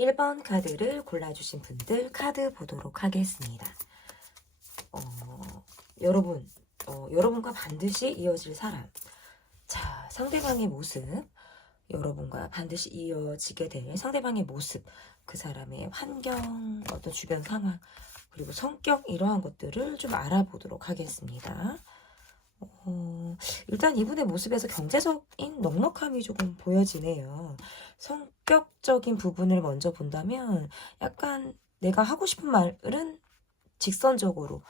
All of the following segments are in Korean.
1번 카드를 골라주신 분들 카드 보도록 하겠습니다. 여러분, 여러분과 반드시 이어질 사람. 자, 상대방의 모습, 여러분과 반드시 이어지게 될 상대방의 모습, 그 사람의 환경, 어떤 주변 상황, 그리고 성격, 이러한 것들을 좀 알아보도록 하겠습니다. 일단 이분의 모습에서 경제적인 넉넉함이 조금 보여지네요. 성격적인 부분을 먼저 본다면 약간 내가 하고 싶은 말은 직선적으로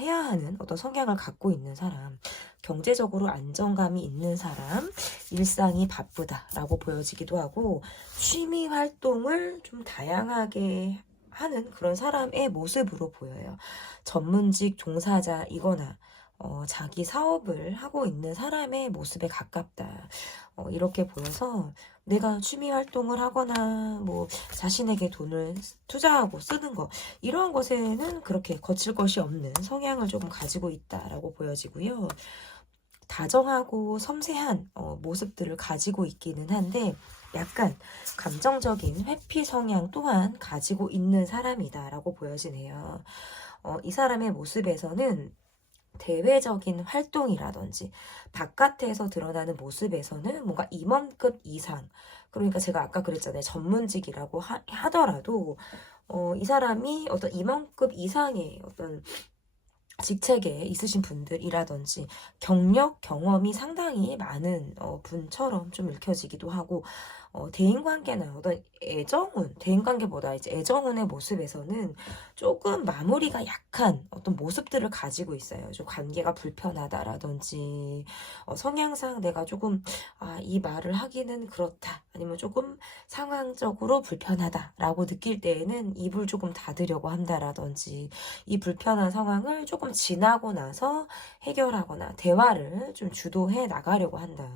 해야 하는 어떤 성향을 갖고 있는 사람, 경제적으로 안정감이 있는 사람, 일상이 바쁘다라고 보여지기도 하고 취미 활동을 좀 다양하게 하는 그런 사람의 모습으로 보여요. 전문직 종사자이거나 자기 사업을 하고 있는 사람의 모습에 가깝다. 이렇게 보여서 내가 취미 활동을 하거나 뭐 자신에게 돈을 투자하고 쓰는 거 이런 것에는 그렇게 거칠 것이 없는 성향을 조금 가지고 있다라고 보여지고요. 다정하고 섬세한 모습들을 가지고 있기는 한데 약간 감정적인 회피 성향 또한 가지고 있는 사람이다라고 보여지네요. 이 사람의 모습에서는 대외적인 활동이라든지 바깥에서 드러나는 모습에서는 뭔가 임원급 이상, 그러니까 제가 아까 그랬잖아요. 전문직이라고 하더라도 이 사람이 어떤 임원급 이상의 어떤 직책에 있으신 분들이라든지 경력, 경험이 상당히 많은 분처럼 좀 읽혀지기도 하고 대인관계나 어떤 애정운, 대인관계보다 이제 애정운의 모습에서는 조금 마무리가 약한 어떤 모습들을 가지고 있어요. 좀 관계가 불편하다라든지 성향상 내가 조금 이 말을 하기는 그렇다, 아니면 조금 상황적으로 불편하다라고 느낄 때에는 입을 조금 닫으려고 한다라든지 이 불편한 상황을 조금 지나고 나서 해결하거나 대화를 좀 주도해 나가려고 한다.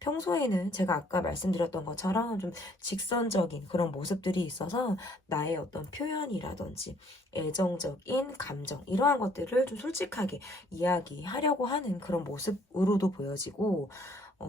평소에는 제가 아까 말씀드렸던 것처럼 좀 직선적인 그런 모습들이 있어서 나의 어떤 표현이라든지 애정적인 감정 이러한 것들을 좀 솔직하게 이야기하려고 하는 그런 모습으로도 보여지고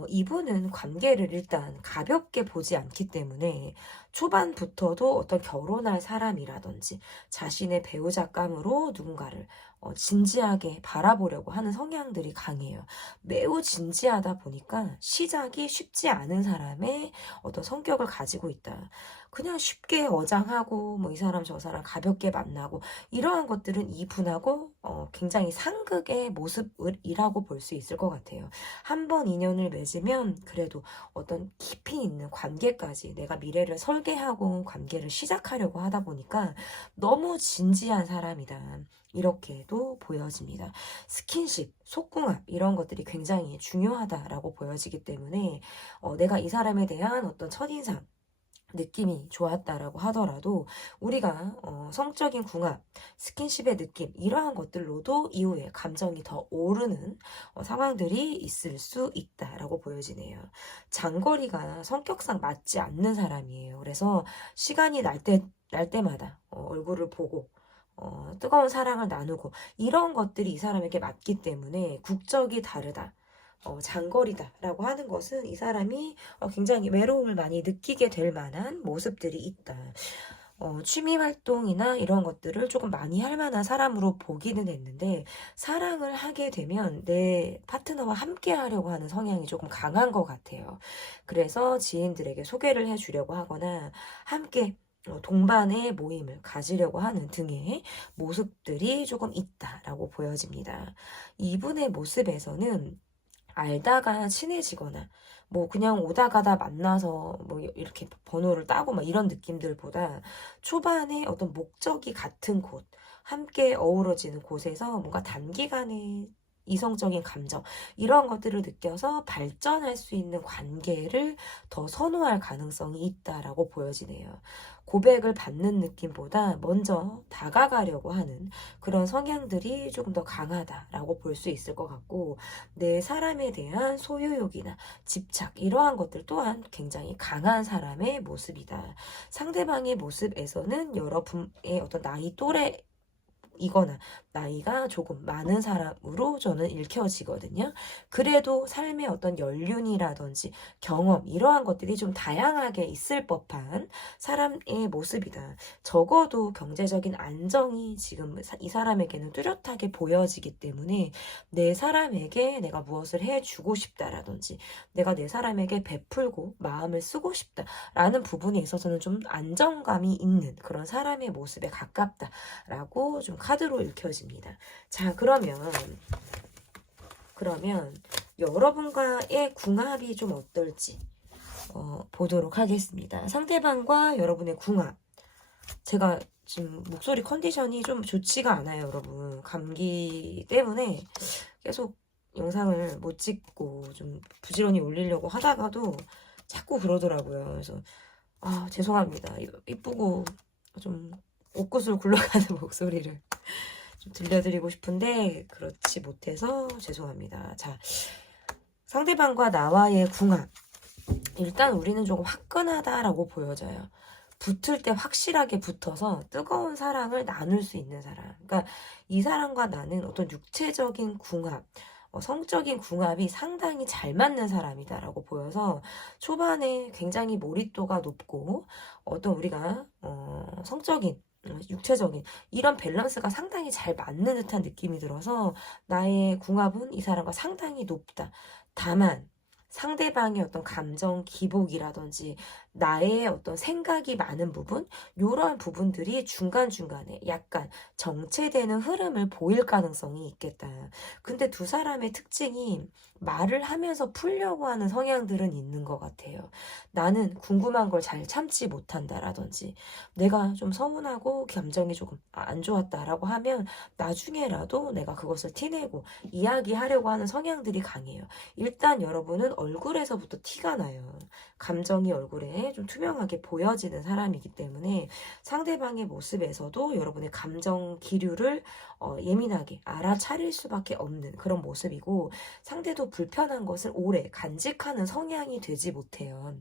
이분은 관계를 일단 가볍게 보지 않기 때문에 초반부터도 어떤 결혼할 사람이라든지 자신의 배우자감으로 누군가를 진지하게 바라보려고 하는 성향들이 강해요. 매우 진지하다 보니까 시작이 쉽지 않은 사람의 어떤 성격을 가지고 있다. 그냥 쉽게 어장하고 뭐 이 사람 저 사람 가볍게 만나고 이러한 것들은 이분하고 굉장히 상극의 모습이라고 볼 수 있을 것 같아요. 한 번 인연을 맺으면 그래도 어떤 깊이 있는 관계까지 내가 미래를 설계하고 관계를 시작하려고 하다 보니까 너무 진지한 사람이다. 이렇게도 보여집니다. 스킨십, 속궁합 이런 것들이 굉장히 중요하다라고 보여지기 때문에 내가 이 사람에 대한 어떤 첫인상 느낌이 좋았다라고 하더라도 우리가 성적인 궁합, 스킨십의 느낌 이러한 것들로도 이후에 감정이 더 오르는 상황들이 있을 수 있다라고 보여지네요. 장거리가 성격상 맞지 않는 사람이에요. 그래서 시간이 날 때마다 얼굴을 보고 뜨거운 사랑을 나누고 이런 것들이 이 사람에게 맞기 때문에 국적이 다르다. 장거리다라고 하는 것은 이 사람이 굉장히 외로움을 많이 느끼게 될 만한 모습들이 있다. 취미 활동이나 이런 것들을 조금 많이 할 만한 사람으로 보기는 했는데 사랑을 하게 되면 내 파트너와 함께 하려고 하는 성향이 조금 강한 것 같아요. 그래서 지인들에게 소개를 해주려고 하거나 함께 동반의 모임을 가지려고 하는 등의 모습들이 조금 있다라고 보여집니다. 이분의 모습에서는 알다가 친해지거나 뭐 그냥 오다 가다 만나서 뭐 이렇게 번호를 따고 막 이런 느낌들보다 초반에 어떤 목적이 같은 곳, 함께 어우러지는 곳에서 뭔가 단기간에 이성적인 감정 이런 것들을 느껴서 발전할 수 있는 관계를 더 선호할 가능성이 있다라고 보여지네요. 고백을 받는 느낌보다 먼저 다가가려고 하는 그런 성향들이 조금 더 강하다라고 볼 수 있을 것 같고 내 사람에 대한 소유욕이나 집착 이러한 것들 또한 굉장히 강한 사람의 모습이다. 상대방의 모습에서는 여러분의 어떤 나이 또래 이거나 나이가 조금 많은 사람으로 저는 읽혀지거든요. 그래도 삶의 어떤 연륜이라든지 경험 이러한 것들이 좀 다양하게 있을 법한 사람의 모습이다. 적어도 경제적인 안정이 지금 이 사람에게는 뚜렷하게 보여지기 때문에 내 사람에게 내가 무엇을 해주고 싶다라든지 내가 내 사람에게 베풀고 마음을 쓰고 싶다라는 부분에 있어서는 좀 안정감이 있는 그런 사람의 모습에 가깝다라고 좀 카드로 읽혀집니다. 자, 그러면 여러분과의 궁합이 좀 어떨지 보도록 하겠습니다. 상대방과 여러분의 궁합. 제가 지금 목소리 컨디션이 좀 좋지가 않아요, 여러분. 감기 때문에 계속 영상을 못 찍고 좀 부지런히 올리려고 하다가도 자꾸 그러더라고요. 그래서 죄송합니다. 이쁘고 좀 옷구슬 굴러가는 목소리를 좀 들려드리고 싶은데 그렇지 못해서 죄송합니다. 자, 상대방과 나와의 궁합. 일단 우리는 조금 화끈하다라고 보여져요. 붙을 때 확실하게 붙어서 뜨거운 사랑을 나눌 수 있는 사람. 그러니까 이 사람과 나는 어떤 육체적인 궁합, 성적인 궁합이 상당히 잘 맞는 사람이다라고 보여서 초반에 굉장히 몰입도가 높고 어떤 우리가 성적인 육체적인 이런 밸런스가 상당히 잘 맞는 듯한 느낌이 들어서 나의 궁합은 이 사람과 상당히 높다. 다만 상대방의 어떤 감정 기복이라든지 나의 어떤 생각이 많은 부분 이러한 부분들이 중간중간에 약간 정체되는 흐름을 보일 가능성이 있겠다. 근데 두 사람의 특징이 말을 하면서 풀려고 하는 성향들은 있는 것 같아요. 나는 궁금한 걸 잘 참지 못한다라든지 내가 좀 서운하고 감정이 조금 안 좋았다라고 하면 나중에라도 내가 그것을 티내고 이야기하려고 하는 성향들이 강해요. 일단 여러분은 얼굴에서부터 티가 나요. 감정이 얼굴에 좀 투명하게 보여지는 사람이기 때문에 상대방의 모습에서도 여러분의 감정 기류를 예민하게 알아차릴 수밖에 없는 그런 모습이고 상대도 불편한 것을 오래 간직하는 성향이 되지 못해요.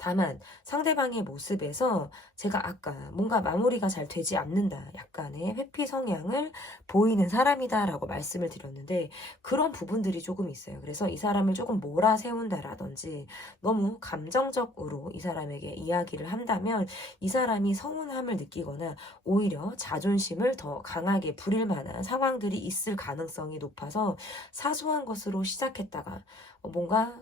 다만 상대방의 모습에서 제가 아까 뭔가 마무리가 잘 되지 않는다 약간의 회피 성향을 보이는 사람이다라고 말씀을 드렸는데 그런 부분들이 조금 있어요. 그래서 이 사람을 조금 몰아세운다라든지 너무 감정적으로 이 사람에게 이야기를 한다면 이 사람이 서운함을 느끼거나 오히려 자존심을 더 강하게 부릴 만한 상황들이 있을 가능성이 높아서 사소한 것으로 시작했다가 뭔가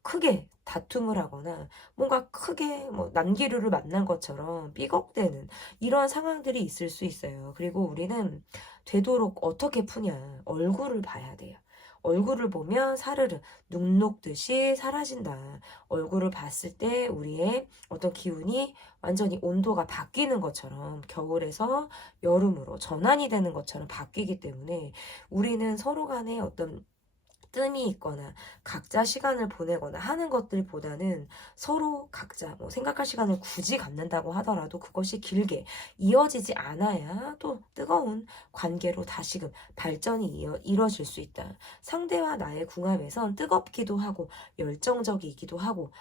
크게 다툼을 하거나 뭔가 크게 뭐 난기류를 만난 것처럼 삐걱대는 이런 상황들이 있을 수 있어요. 그리고 우리는 되도록 어떻게 푸냐 얼굴을 봐야 돼요. 얼굴을 보면 사르르 눅 녹듯이 사라진다. 얼굴을 봤을 때 우리의 어떤 기운이 완전히 온도가 바뀌는 것처럼 겨울에서 여름으로 전환이 되는 것처럼 바뀌기 때문에 우리는 서로 간에 어떤 뜸이 있거나 각자 시간을 보내거나 하는 것들보다는 서로 각자 뭐 생각할 시간을 굳이 갖는다고 하더라도 그것이 길게 이어지지 않아야 또 뜨거운 관계로 다시금 발전이 이뤄질 수 있다. 상대와 나의 궁합에선 뜨겁기도 하고 열정적이기도 하고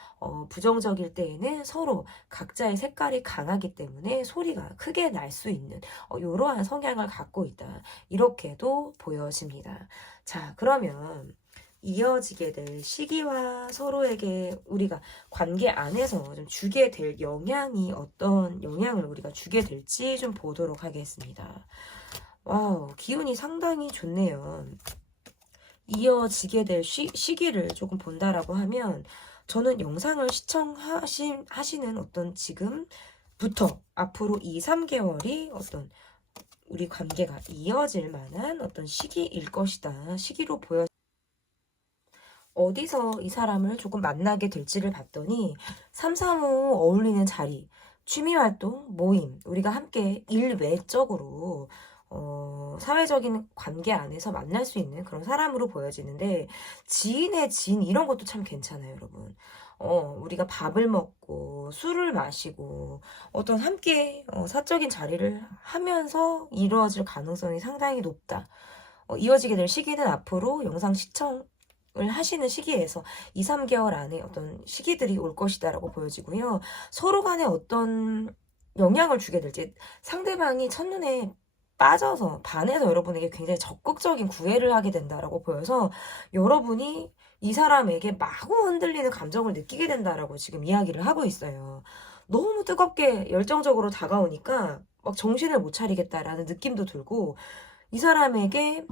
부정적일 때에는 서로 각자의 색깔이 강하기 때문에 소리가 크게 날 수 있는 이러한 성향을 갖고 있다. 이렇게도 보여집니다. 자, 그러면 이어지게 될 시기와 서로에게 우리가 관계 안에서 좀 주게 될 영향이 어떤 영향을 우리가 주게 될지 좀 보도록 하겠습니다. 와우, 기운이 상당히 좋네요. 이어지게 될 시기를 조금 본다라고 하면 저는 영상을 시청하시는 어떤 지금부터 앞으로 2, 3개월이 어떤 우리 관계가 이어질 만한 어떤 시기일 것이다. 시기로 보여 어디서 이 사람을 조금 만나게 될지를 봤더니 3, 3, 5 어울리는 자리, 취미활동, 모임, 우리가 함께 일외적으로 사회적인 관계 안에서 만날 수 있는 그런 사람으로 보여지는데 지인의 지인 이런 것도 참 괜찮아요, 여러분. 우리가 밥을 먹고 술을 마시고 어떤 함께 사적인 자리를 하면서 이루어질 가능성이 상당히 높다. 이어지게 될 시기는 앞으로 영상 시청을 하시는 시기에서 2, 3개월 안에 어떤 시기들이 올 것이다라고 보여지고요. 서로 간에 어떤 영향을 주게 될지 상대방이 첫눈에 빠져서 반해서 여러분에게 굉장히 적극적인 구애를 하게 된다라고 보여서 여러분이 이 사람에게 마구 흔들리는 감정을 느끼게 된다라고 지금 이야기를 하고 있어요. 너무 뜨겁게 열정적으로 다가오니까 막 정신을 못 차리겠다라는 느낌도 들고 이 사람에게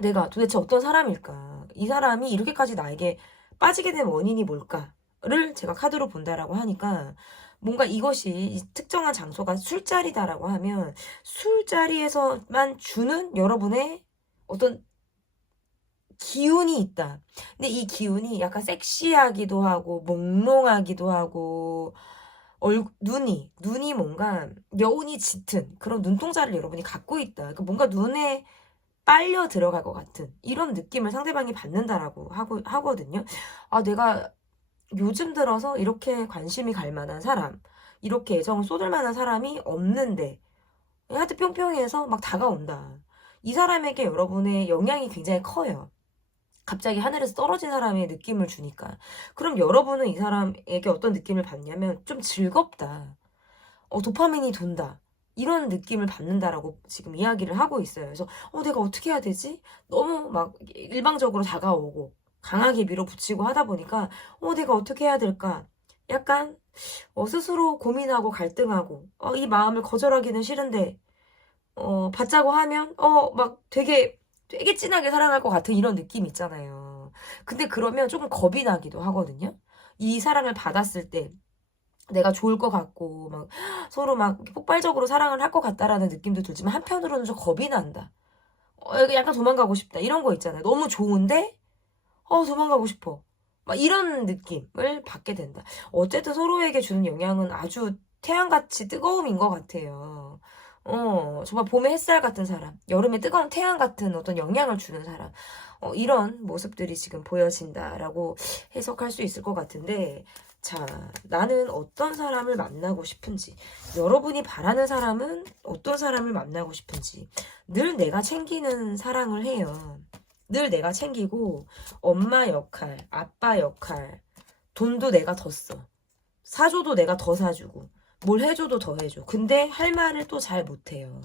내가 도대체 어떤 사람일까? 이 사람이 이렇게까지 나에게 빠지게 된 원인이 뭘까를 제가 카드로 본다라고 하니까 뭔가 이것이 이 특정한 장소가 술자리다라고 하면 술자리에서만 주는 여러분의 어떤 기운이 있다. 근데 이 기운이 약간 섹시하기도 하고 몽롱하기도 하고 눈이 뭔가 여운이 짙은 그런 눈동자를 여러분이 갖고 있다. 그러니까 뭔가 눈에 빨려 들어갈 것 같은 이런 느낌을 상대방이 받는다라고 하거든요. 아, 내가 요즘 들어서 이렇게 관심이 갈 만한 사람, 이렇게 애정을 쏟을 만한 사람이 없는데 하여튼 뿅뿅해서 막 다가온다. 이 사람에게 여러분의 영향이 굉장히 커요. 갑자기 하늘에서 떨어진 사람의 느낌을 주니까. 그럼 여러분은 이 사람에게 어떤 느낌을 받냐면 좀 즐겁다. 도파민이 돈다. 이런 느낌을 받는다라고 지금 이야기를 하고 있어요. 그래서 내가 어떻게 해야 되지? 너무 막 일방적으로 다가오고 강하게 밀어붙이고 하다 보니까 내가 어떻게 해야 될까? 약간 스스로 고민하고 갈등하고 이 마음을 거절하기는 싫은데 받자고 하면 막 되게 진하게 사랑할 것 같은 이런 느낌 있잖아요. 근데 그러면 조금 겁이 나기도 하거든요. 이 사랑을 받았을 때 내가 좋을 것 같고 막 서로 막 폭발적으로 사랑을 할 것 같다라는 느낌도 들지만 한편으로는 좀 겁이 난다. 약간 도망가고 싶다. 이런 거 있잖아요. 너무 좋은데 도망가고 싶어. 막 이런 느낌을 받게 된다. 어쨌든 서로에게 주는 영향은 아주 태양같이 뜨거움인 것 같아요. 정말 봄의 햇살 같은 사람, 여름의 뜨거운 태양 같은 어떤 영향을 주는 사람, 이런 모습들이 지금 보여진다라고 해석할 수 있을 것 같은데, 자, 나는 어떤 사람을 만나고 싶은지, 여러분이 바라는 사람은 어떤 사람을 만나고 싶은지, 늘 내가 챙기는 사랑을 해요. 늘 내가 챙기고, 엄마 역할, 아빠 역할, 돈도 내가 더 써. 사줘도 내가 더 사주고, 뭘 해줘도 더 해줘. 근데 할 말을 또 잘 못해요.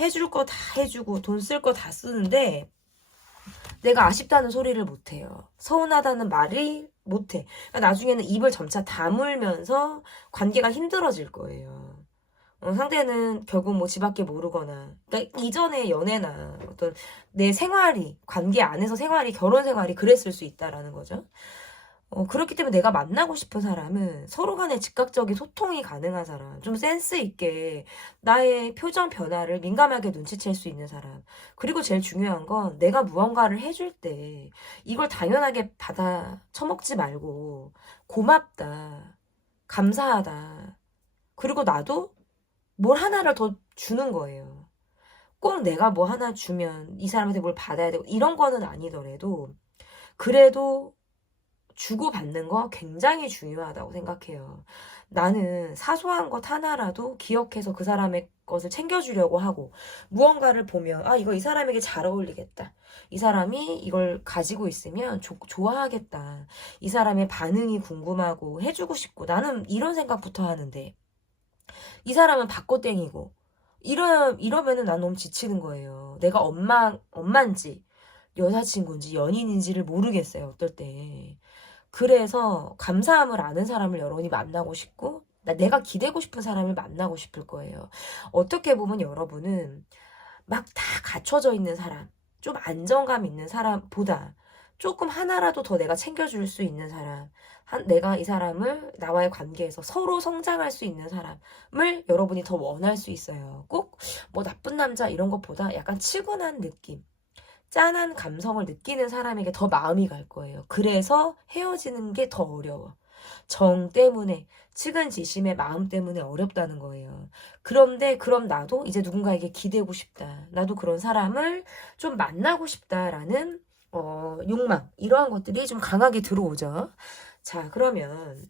해줄 거 다 해주고, 돈 쓸 거 다 쓰는데, 내가 아쉽다는 소리를 못해요. 서운하다는 말이 못해. 그러니까 나중에는 입을 점차 다물면서 관계가 힘들어질 거예요. 상대는 결국 뭐 집 밖에 모르거나, 그러니까 이전의 연애나 어떤 내 생활이, 관계 안에서 생활이, 결혼 생활이 그랬을 수 있다라는 거죠. 그렇기 때문에 내가 만나고 싶은 사람은 서로 간에 즉각적인 소통이 가능한 사람, 좀 센스 있게 나의 표정 변화를 민감하게 눈치챌 수 있는 사람. 그리고 제일 중요한 건 내가 무언가를 해줄 때 이걸 당연하게 받아 처먹지 말고 고맙다, 감사하다. 그리고 나도 뭘 하나를 더 주는 거예요. 꼭 내가 뭐 하나 주면 이 사람한테 뭘 받아야 되고 이런 거는 아니더라도 그래도 주고받는 거 굉장히 중요하다고 생각해요. 나는 사소한 것 하나라도 기억해서 그 사람의 것을 챙겨주려고 하고, 무언가를 보면, 이거 이 사람에게 잘 어울리겠다. 이 사람이 이걸 가지고 있으면 좋아하겠다. 이 사람의 반응이 궁금하고 해주고 싶고, 나는 이런 생각부터 하는데, 이 사람은 바꿔땡이고, 이러면은 난 너무 지치는 거예요. 내가 엄마인지, 여자친구인지, 연인인지를 모르겠어요, 어떨 때. 그래서 감사함을 아는 사람을 여러분이 만나고 싶고 내가 기대고 싶은 사람을 만나고 싶을 거예요. 어떻게 보면 여러분은 막 다 갖춰져 있는 사람, 좀 안정감 있는 사람보다 조금 하나라도 더 내가 챙겨줄 수 있는 사람, 내가 이 사람을 나와의 관계에서 서로 성장할 수 있는 사람을 여러분이 더 원할 수 있어요. 꼭 뭐 나쁜 남자 이런 것보다 약간 치근한 느낌, 짠한 감성을 느끼는 사람에게 더 마음이 갈 거예요. 그래서 헤어지는 게 더 어려워. 정 때문에, 측은지심의 마음 때문에 어렵다는 거예요. 그런데 그럼 나도 이제 누군가에게 기대고 싶다. 나도 그런 사람을 좀 만나고 싶다라는 욕망, 이러한 것들이 좀 강하게 들어오죠. 자, 그러면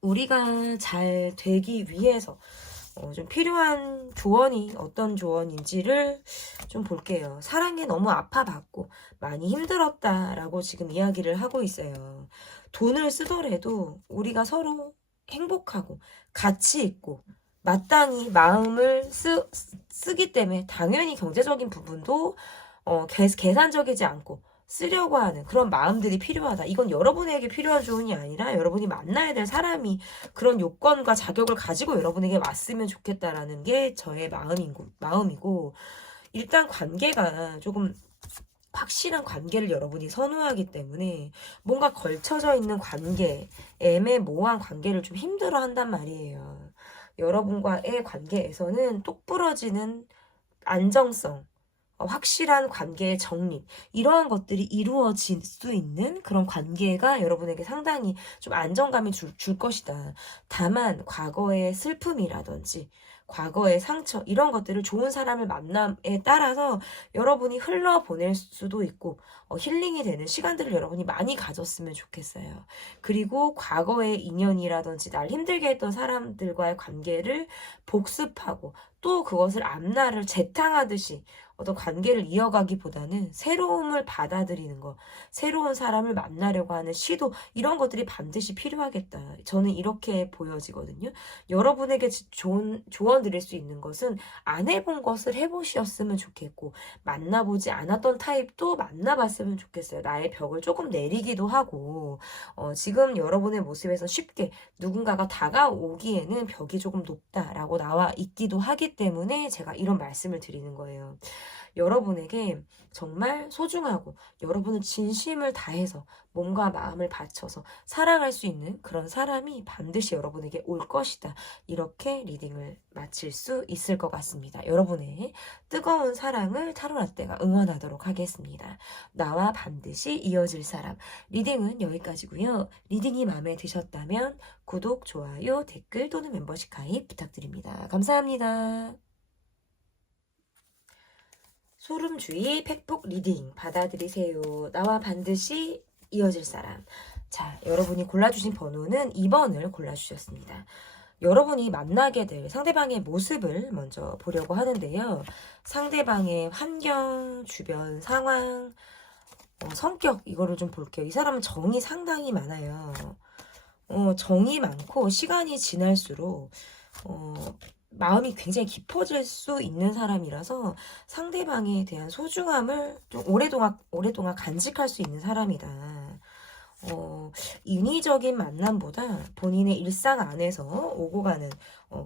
우리가 잘 되기 위해서 좀 필요한 조언이 어떤 조언인지를 좀 볼게요. 사랑에 너무 아파받고 많이 힘들었다라고 지금 이야기를 하고 있어요. 돈을 쓰더라도 우리가 서로 행복하고 가치 있고 마땅히 마음을 쓰기 때문에 당연히 경제적인 부분도 계산적이지 않고 쓰려고 하는 그런 마음들이 필요하다. 이건 여러분에게 필요한 조언이 아니라 여러분이 만나야 될 사람이 그런 요건과 자격을 가지고 여러분에게 왔으면 좋겠다라는 게 저의 마음이고, 일단 관계가 조금 확실한 관계를 여러분이 선호하기 때문에 뭔가 걸쳐져 있는 관계, 애매모호한 관계를 좀 힘들어 한단 말이에요. 여러분과의 관계에서는 똑부러지는 안정성, 확실한 관계의 정립, 이러한 것들이 이루어질 수 있는 그런 관계가 여러분에게 상당히 좀 안정감을 줄 것이다. 다만 과거의 슬픔이라든지 과거의 상처, 이런 것들을 좋은 사람을 만남에 따라서 여러분이 흘러보낼 수도 있고 힐링이 되는 시간들을 여러분이 많이 가졌으면 좋겠어요. 그리고 과거의 인연이라든지 날 힘들게 했던 사람들과의 관계를 복습하고 또 그것을 앞날을 재탕하듯이 어떤 관계를 이어가기보다는 새로움을 받아들이는 것, 새로운 사람을 만나려고 하는 시도, 이런 것들이 반드시 필요하겠다. 저는 이렇게 보여지거든요. 여러분에게 조언 드릴 수 있는 것은 안 해본 것을 해보셨으면 좋겠고, 만나보지 않았던 타입도 만나봤으면 좋겠어요. 나의 벽을 조금 내리기도 하고, 지금 여러분의 모습에서 쉽게 누군가가 다가오기에는 벽이 조금 높다라고 나와 있기도 하기 때문에 제가 이런 말씀을 드리는 거예요. 여러분에게 정말 소중하고 여러분은 진심을 다해서 몸과 마음을 바쳐서 사랑할 수 있는 그런 사람이 반드시 여러분에게 올 것이다. 이렇게 리딩을 마칠 수 있을 것 같습니다. 여러분의 뜨거운 사랑을 타로라떼가 응원하도록 하겠습니다. 나와 반드시 이어질 사람. 리딩은 여기까지고요. 리딩이 마음에 드셨다면 구독, 좋아요, 댓글 또는 멤버십 가입 부탁드립니다. 감사합니다. 소름주의 팩폭 리딩 받아들이세요. 나와 반드시 이어질 사람. 자, 여러분이 골라주신 번호는 2번을 골라주셨습니다. 여러분이 만나게 될 상대방의 모습을 먼저 보려고 하는데요. 상대방의 환경, 주변 상황, 성격, 이거를 좀 볼게요. 이 사람은 정이 상당히 많아요. 정이 많고 시간이 지날수록 마음이 굉장히 깊어질 수 있는 사람이라서 상대방에 대한 소중함을 좀 오랫동안 간직할 수 있는 사람이다. 인위적인 만남보다 본인의 일상 안에서 오고 가는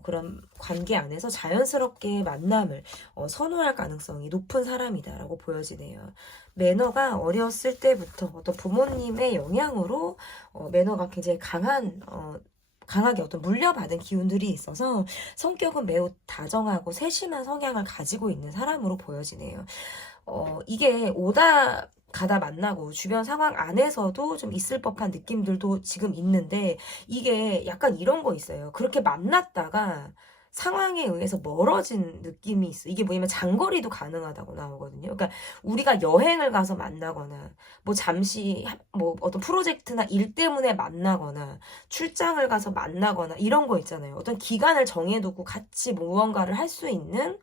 그런 관계 안에서 자연스럽게 만남을 선호할 가능성이 높은 사람이다라고 보여지네요. 매너가 어렸을 때부터 어떤 부모님의 영향으로 매너가 굉장히 강하게 어떤 물려받은 기운들이 있어서 성격은 매우 다정하고 세심한 성향을 가지고 있는 사람으로 보여지네요. 이게 오다 가다 만나고 주변 상황 안에서도 좀 있을 법한 느낌들도 지금 있는데, 이게 약간 이런 거 있어요. 그렇게 만났다가 상황에 의해서 멀어진 느낌이 있어. 이게 뭐냐면 장거리도 가능하다고 나오거든요. 그러니까 우리가 여행을 가서 만나거나 뭐 잠시 뭐 어떤 프로젝트나 일 때문에 만나거나 출장을 가서 만나거나 이런 거 있잖아요. 어떤 기간을 정해두고 같이 무언가를 할 수 있는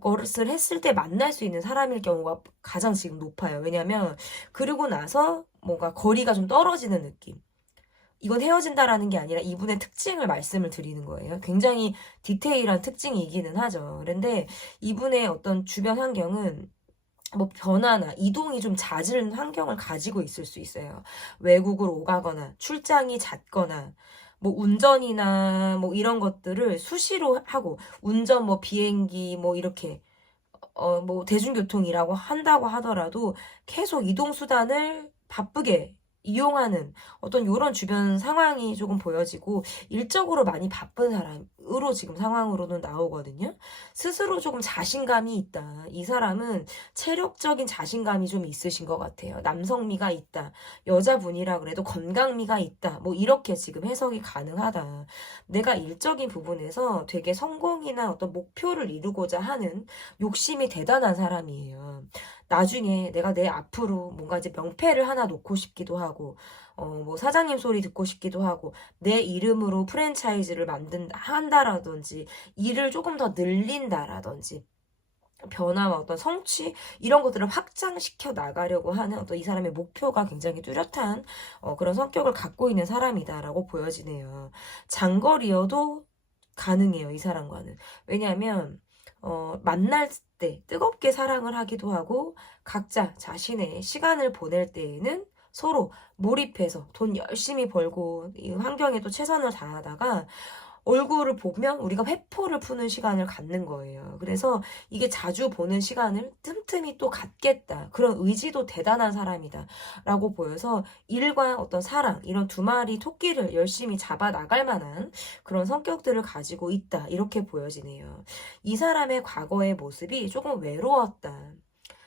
것을 했을 때 만날 수 있는 사람일 경우가 가장 지금 높아요. 왜냐면 그러고 나서 뭔가 거리가 좀 떨어지는 느낌. 이건 헤어진다라는 게 아니라 이분의 특징을 말씀을 드리는 거예요. 굉장히 디테일한 특징이기는 하죠. 그런데 이분의 어떤 주변 환경은 뭐 변화나 이동이 좀 잦은 환경을 가지고 있을 수 있어요. 외국으로 오가거나 출장이 잦거나 뭐 운전이나 뭐 이런 것들을 수시로 하고, 운전 뭐 비행기 뭐 이렇게 뭐 대중교통이라고 한다고 하더라도 계속 이동수단을 바쁘게 이용하는 어떤 요런 주변 상황이 조금 보여지고, 일적으로 많이 바쁜 사람으로 지금 상황으로는 나오거든요. 스스로 조금 자신감이 있다. 이 사람은 체력적인 자신감이 좀 있으신 것 같아요. 남성미가 있다. 여자분이라 그래도 건강미가 있다. 뭐 이렇게 지금 해석이 가능하다. 내가 일적인 부분에서 되게 성공이나 어떤 목표를 이루고자 하는 욕심이 대단한 사람이에요. 나중에 내가 내 앞으로 뭔가 이제 명패를 하나 놓고 싶기도 하고, 뭐 사장님 소리 듣고 싶기도 하고, 내 이름으로 프랜차이즈를 한다라든지, 일을 조금 더 늘린다라든지, 변화와 어떤 성취, 이런 것들을 확장시켜 나가려고 하는 어떤 이 사람의 목표가 굉장히 뚜렷한 그런 성격을 갖고 있는 사람이다라고 보여지네요. 장거리여도 가능해요, 이 사람과는. 왜냐하면 만날 때 뜨겁게 사랑을 하기도 하고 각자 자신의 시간을 보낼 때에는 서로 몰입해서 돈 열심히 벌고 이 환경에 또 최선을 다하다가 얼굴을 보면 우리가 회포를 푸는 시간을 갖는 거예요. 그래서 이게 자주 보는 시간을 틈틈이 또 갖겠다. 그런 의지도 대단한 사람이다. 라고 보여서 일과 어떤 사랑, 이런 두 마리 토끼를 열심히 잡아 나갈 만한 그런 성격들을 가지고 있다. 이렇게 보여지네요. 이 사람의 과거의 모습이 조금 외로웠다.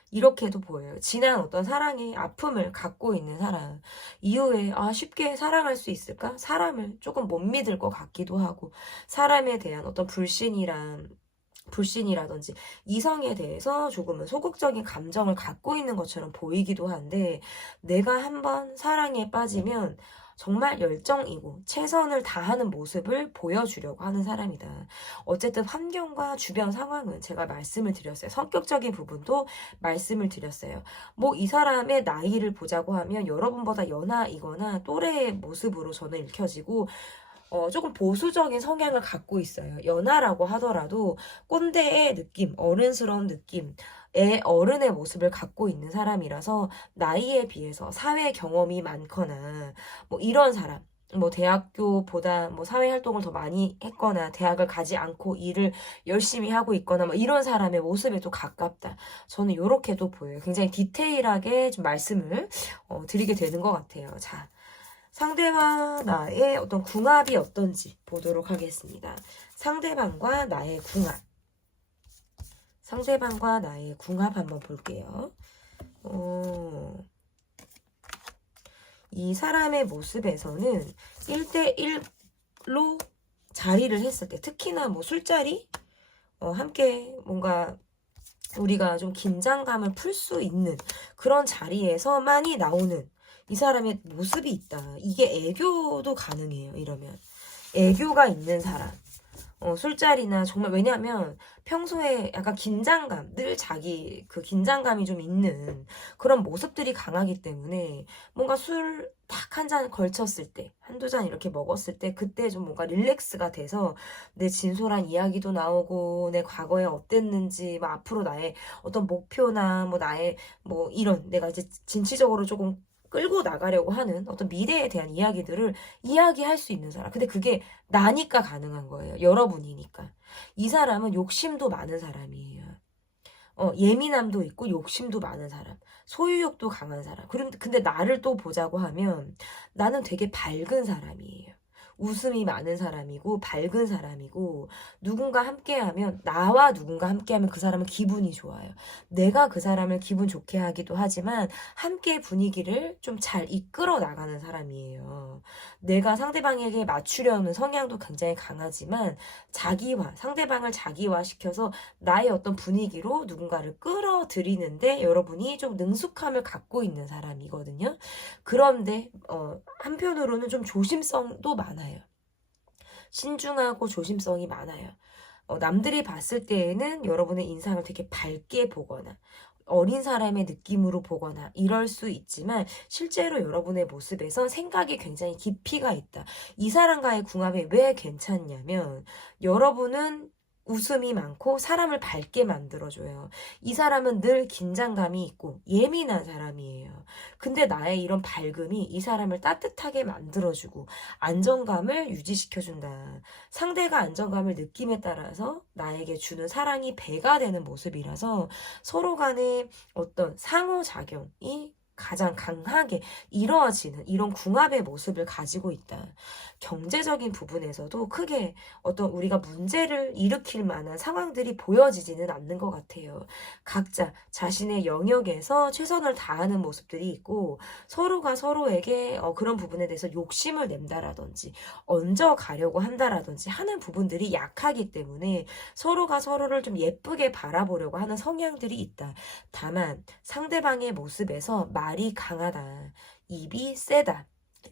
이렇게도 보여요. 지난 어떤 사랑의 아픔을 갖고 있는 사람. 이후에 쉽게 사랑할 수 있을까? 사람을 조금 못 믿을 것 같기도 하고 사람에 대한 어떤 불신이라든지 이성에 대해서 조금은 소극적인 감정을 갖고 있는 것처럼 보이기도 한데 내가 한번 사랑에 빠지면 정말 열정이고 최선을 다하는 모습을 보여주려고 하는 사람이다. 어쨌든 환경과 주변 상황은 제가 말씀을 드렸어요. 성격적인 부분도 말씀을 드렸어요. 뭐 이 사람의 나이를 보자고 하면 여러분보다 연하이거나 또래의 모습으로 저는 읽혀지고 조금 보수적인 성향을 갖고 있어요. 연하라고 하더라도 꼰대의 느낌, 어른스러운 느낌, 어른의 모습을 갖고 있는 사람이라서 나이에 비해서 사회 경험이 많거나 뭐 이런 사람, 뭐 대학교보다 뭐 사회 활동을 더 많이 했거나 대학을 가지 않고 일을 열심히 하고 있거나 뭐 이런 사람의 모습에 도 가깝다. 저는 이렇게도 보여요. 굉장히 디테일하게 좀 말씀을 드리게 되는 것 같아요. 자. 상대와 나의 어떤 궁합이 어떤지 보도록 하겠습니다. 상대방과 나의 궁합. 상대방과 나의 궁합 한번 볼게요. 이 사람의 모습에서는 1대1로 자리를 했을 때, 특히나 뭐 술자리? 함께 뭔가 우리가 좀 긴장감을 풀 수 있는 그런 자리에서만이 나오는 이 사람의 모습이 있다. 이게 애교도 가능해요. 이러면 애교가 있는 사람. 술자리나 정말 왜냐하면 평소에 약간 긴장감, 늘 자기 그 긴장감이 좀 있는 그런 모습들이 강하기 때문에 뭔가 술 딱 한 잔 걸쳤을 때, 한두 잔 이렇게 먹었을 때 그때 좀 뭔가 릴렉스가 돼서 내 진솔한 이야기도 나오고 내 과거에 어땠는지 뭐 앞으로 나의 어떤 목표나 뭐 나의 뭐 이런 내가 이제 진취적으로 조금 끌고 나가려고 하는 어떤 미래에 대한 이야기들을 이야기할 수 있는 사람. 근데 그게 나니까 가능한 거예요. 여러분이니까. 이 사람은 욕심도 많은 사람이에요. 예민함도 있고 욕심도 많은 사람. 소유욕도 강한 사람. 근데 나를 또 보자고 하면 나는 되게 밝은 사람이에요. 웃음이 많은 사람이고 밝은 사람이고 누군가 함께하면 나와 누군가 함께하면 그 사람은 기분이 좋아요. 내가 그 사람을 기분 좋게 하기도 하지만 함께 분위기를 좀 잘 이끌어 나가는 사람이에요. 내가 상대방에게 맞추려는 성향도 굉장히 강하지만 상대방을 자기화시켜서 나의 어떤 분위기로 누군가를 끌어들이는데 여러분이 좀 능숙함을 갖고 있는 사람이거든요. 그런데 한편으로는 좀 조심성도 많아요. 신중하고 조심성이 많아요. 남들이 봤을 때에는 여러분의 인상을 되게 밝게 보거나 어린 사람의 느낌으로 보거나 이럴 수 있지만 실제로 여러분의 모습에서 생각이 굉장히 깊이가 있다. 이 사람과의 궁합이 왜 괜찮냐면 여러분은 웃음이 많고 사람을 밝게 만들어줘요. 이 사람은 늘 긴장감이 있고 예민한 사람이에요. 근데 나의 이런 밝음이 이 사람을 따뜻하게 만들어주고 안정감을 유지시켜준다. 상대가 안정감을 느낌에 따라서 나에게 주는 사랑이 배가 되는 모습이라서 서로 간의 어떤 상호작용이 가장 강하게 이루어지는 이런 궁합의 모습을 가지고 있다. 경제적인 부분에서도 크게 어떤 우리가 문제를 일으킬 만한 상황들이 보여지지는 않는 것 같아요. 각자 자신의 영역에서 최선을 다하는 모습들이 있고 서로가 서로에게 그런 부분에 대해서 욕심을 낸다라든지 얹어가려고 한다라든지 하는 부분들이 약하기 때문에 서로가 서로를 좀 예쁘게 바라보려고 하는 성향들이 있다. 다만 상대방의 모습에서 말이 강하다. 입이 세다.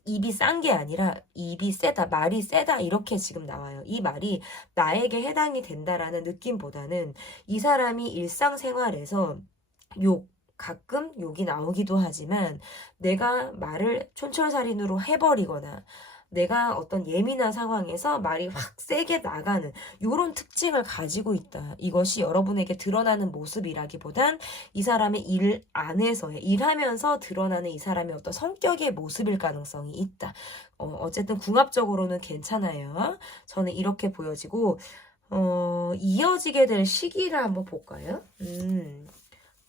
입이 싼 게 아니라 입이 세다, 말이 세다 이렇게 지금 나와요. 이 말이 나에게 해당이 된다라는 느낌보다는 이 사람이 일상생활에서 가끔 욕이 나오기도 하지만 내가 말을 촌철살인으로 해버리거나 내가 어떤 예민한 상황에서 말이 확 세게 나가는 요런 특징을 가지고 있다. 이것이 여러분에게 드러나는 모습이라기보단 이 사람의 일 안에서의 일하면서 드러나는 이 사람의 어떤 성격의 모습일 가능성이 있다. 어쨌든 궁합적으로는 괜찮아요. 저는 이렇게 보여지고 이어지게 될 시기를 한번 볼까요?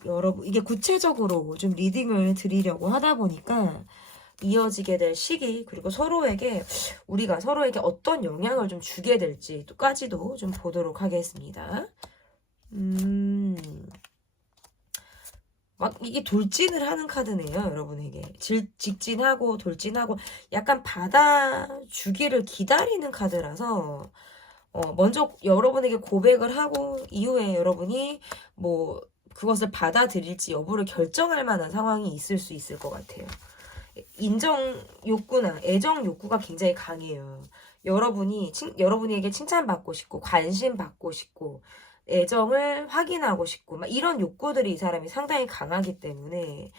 여러분 이게 구체적으로 좀 리딩을 드리려고 하다 보니까 이어지게 될 시기 그리고 우리가 서로에게 어떤 영향을 좀 주게 될지까지도 좀 보도록 하겠습니다. 막 이게 돌진을 하는 카드네요, 여러분에게. 직진하고 돌진하고 약간 받아주기를 기다리는 카드라서 먼저 여러분에게 고백을 하고 이후에 여러분이 뭐 그것을 받아들일지 여부를 결정할 만한 상황이 있을 수 있을 것 같아요. 인정 욕구나 애정 욕구가 굉장히 강해요. 여러분에게 칭찬받고 싶고 관심 받고 싶고 애정을 확인하고 싶고 막 이런 욕구들이 이 사람이 상당히 강하기 때문에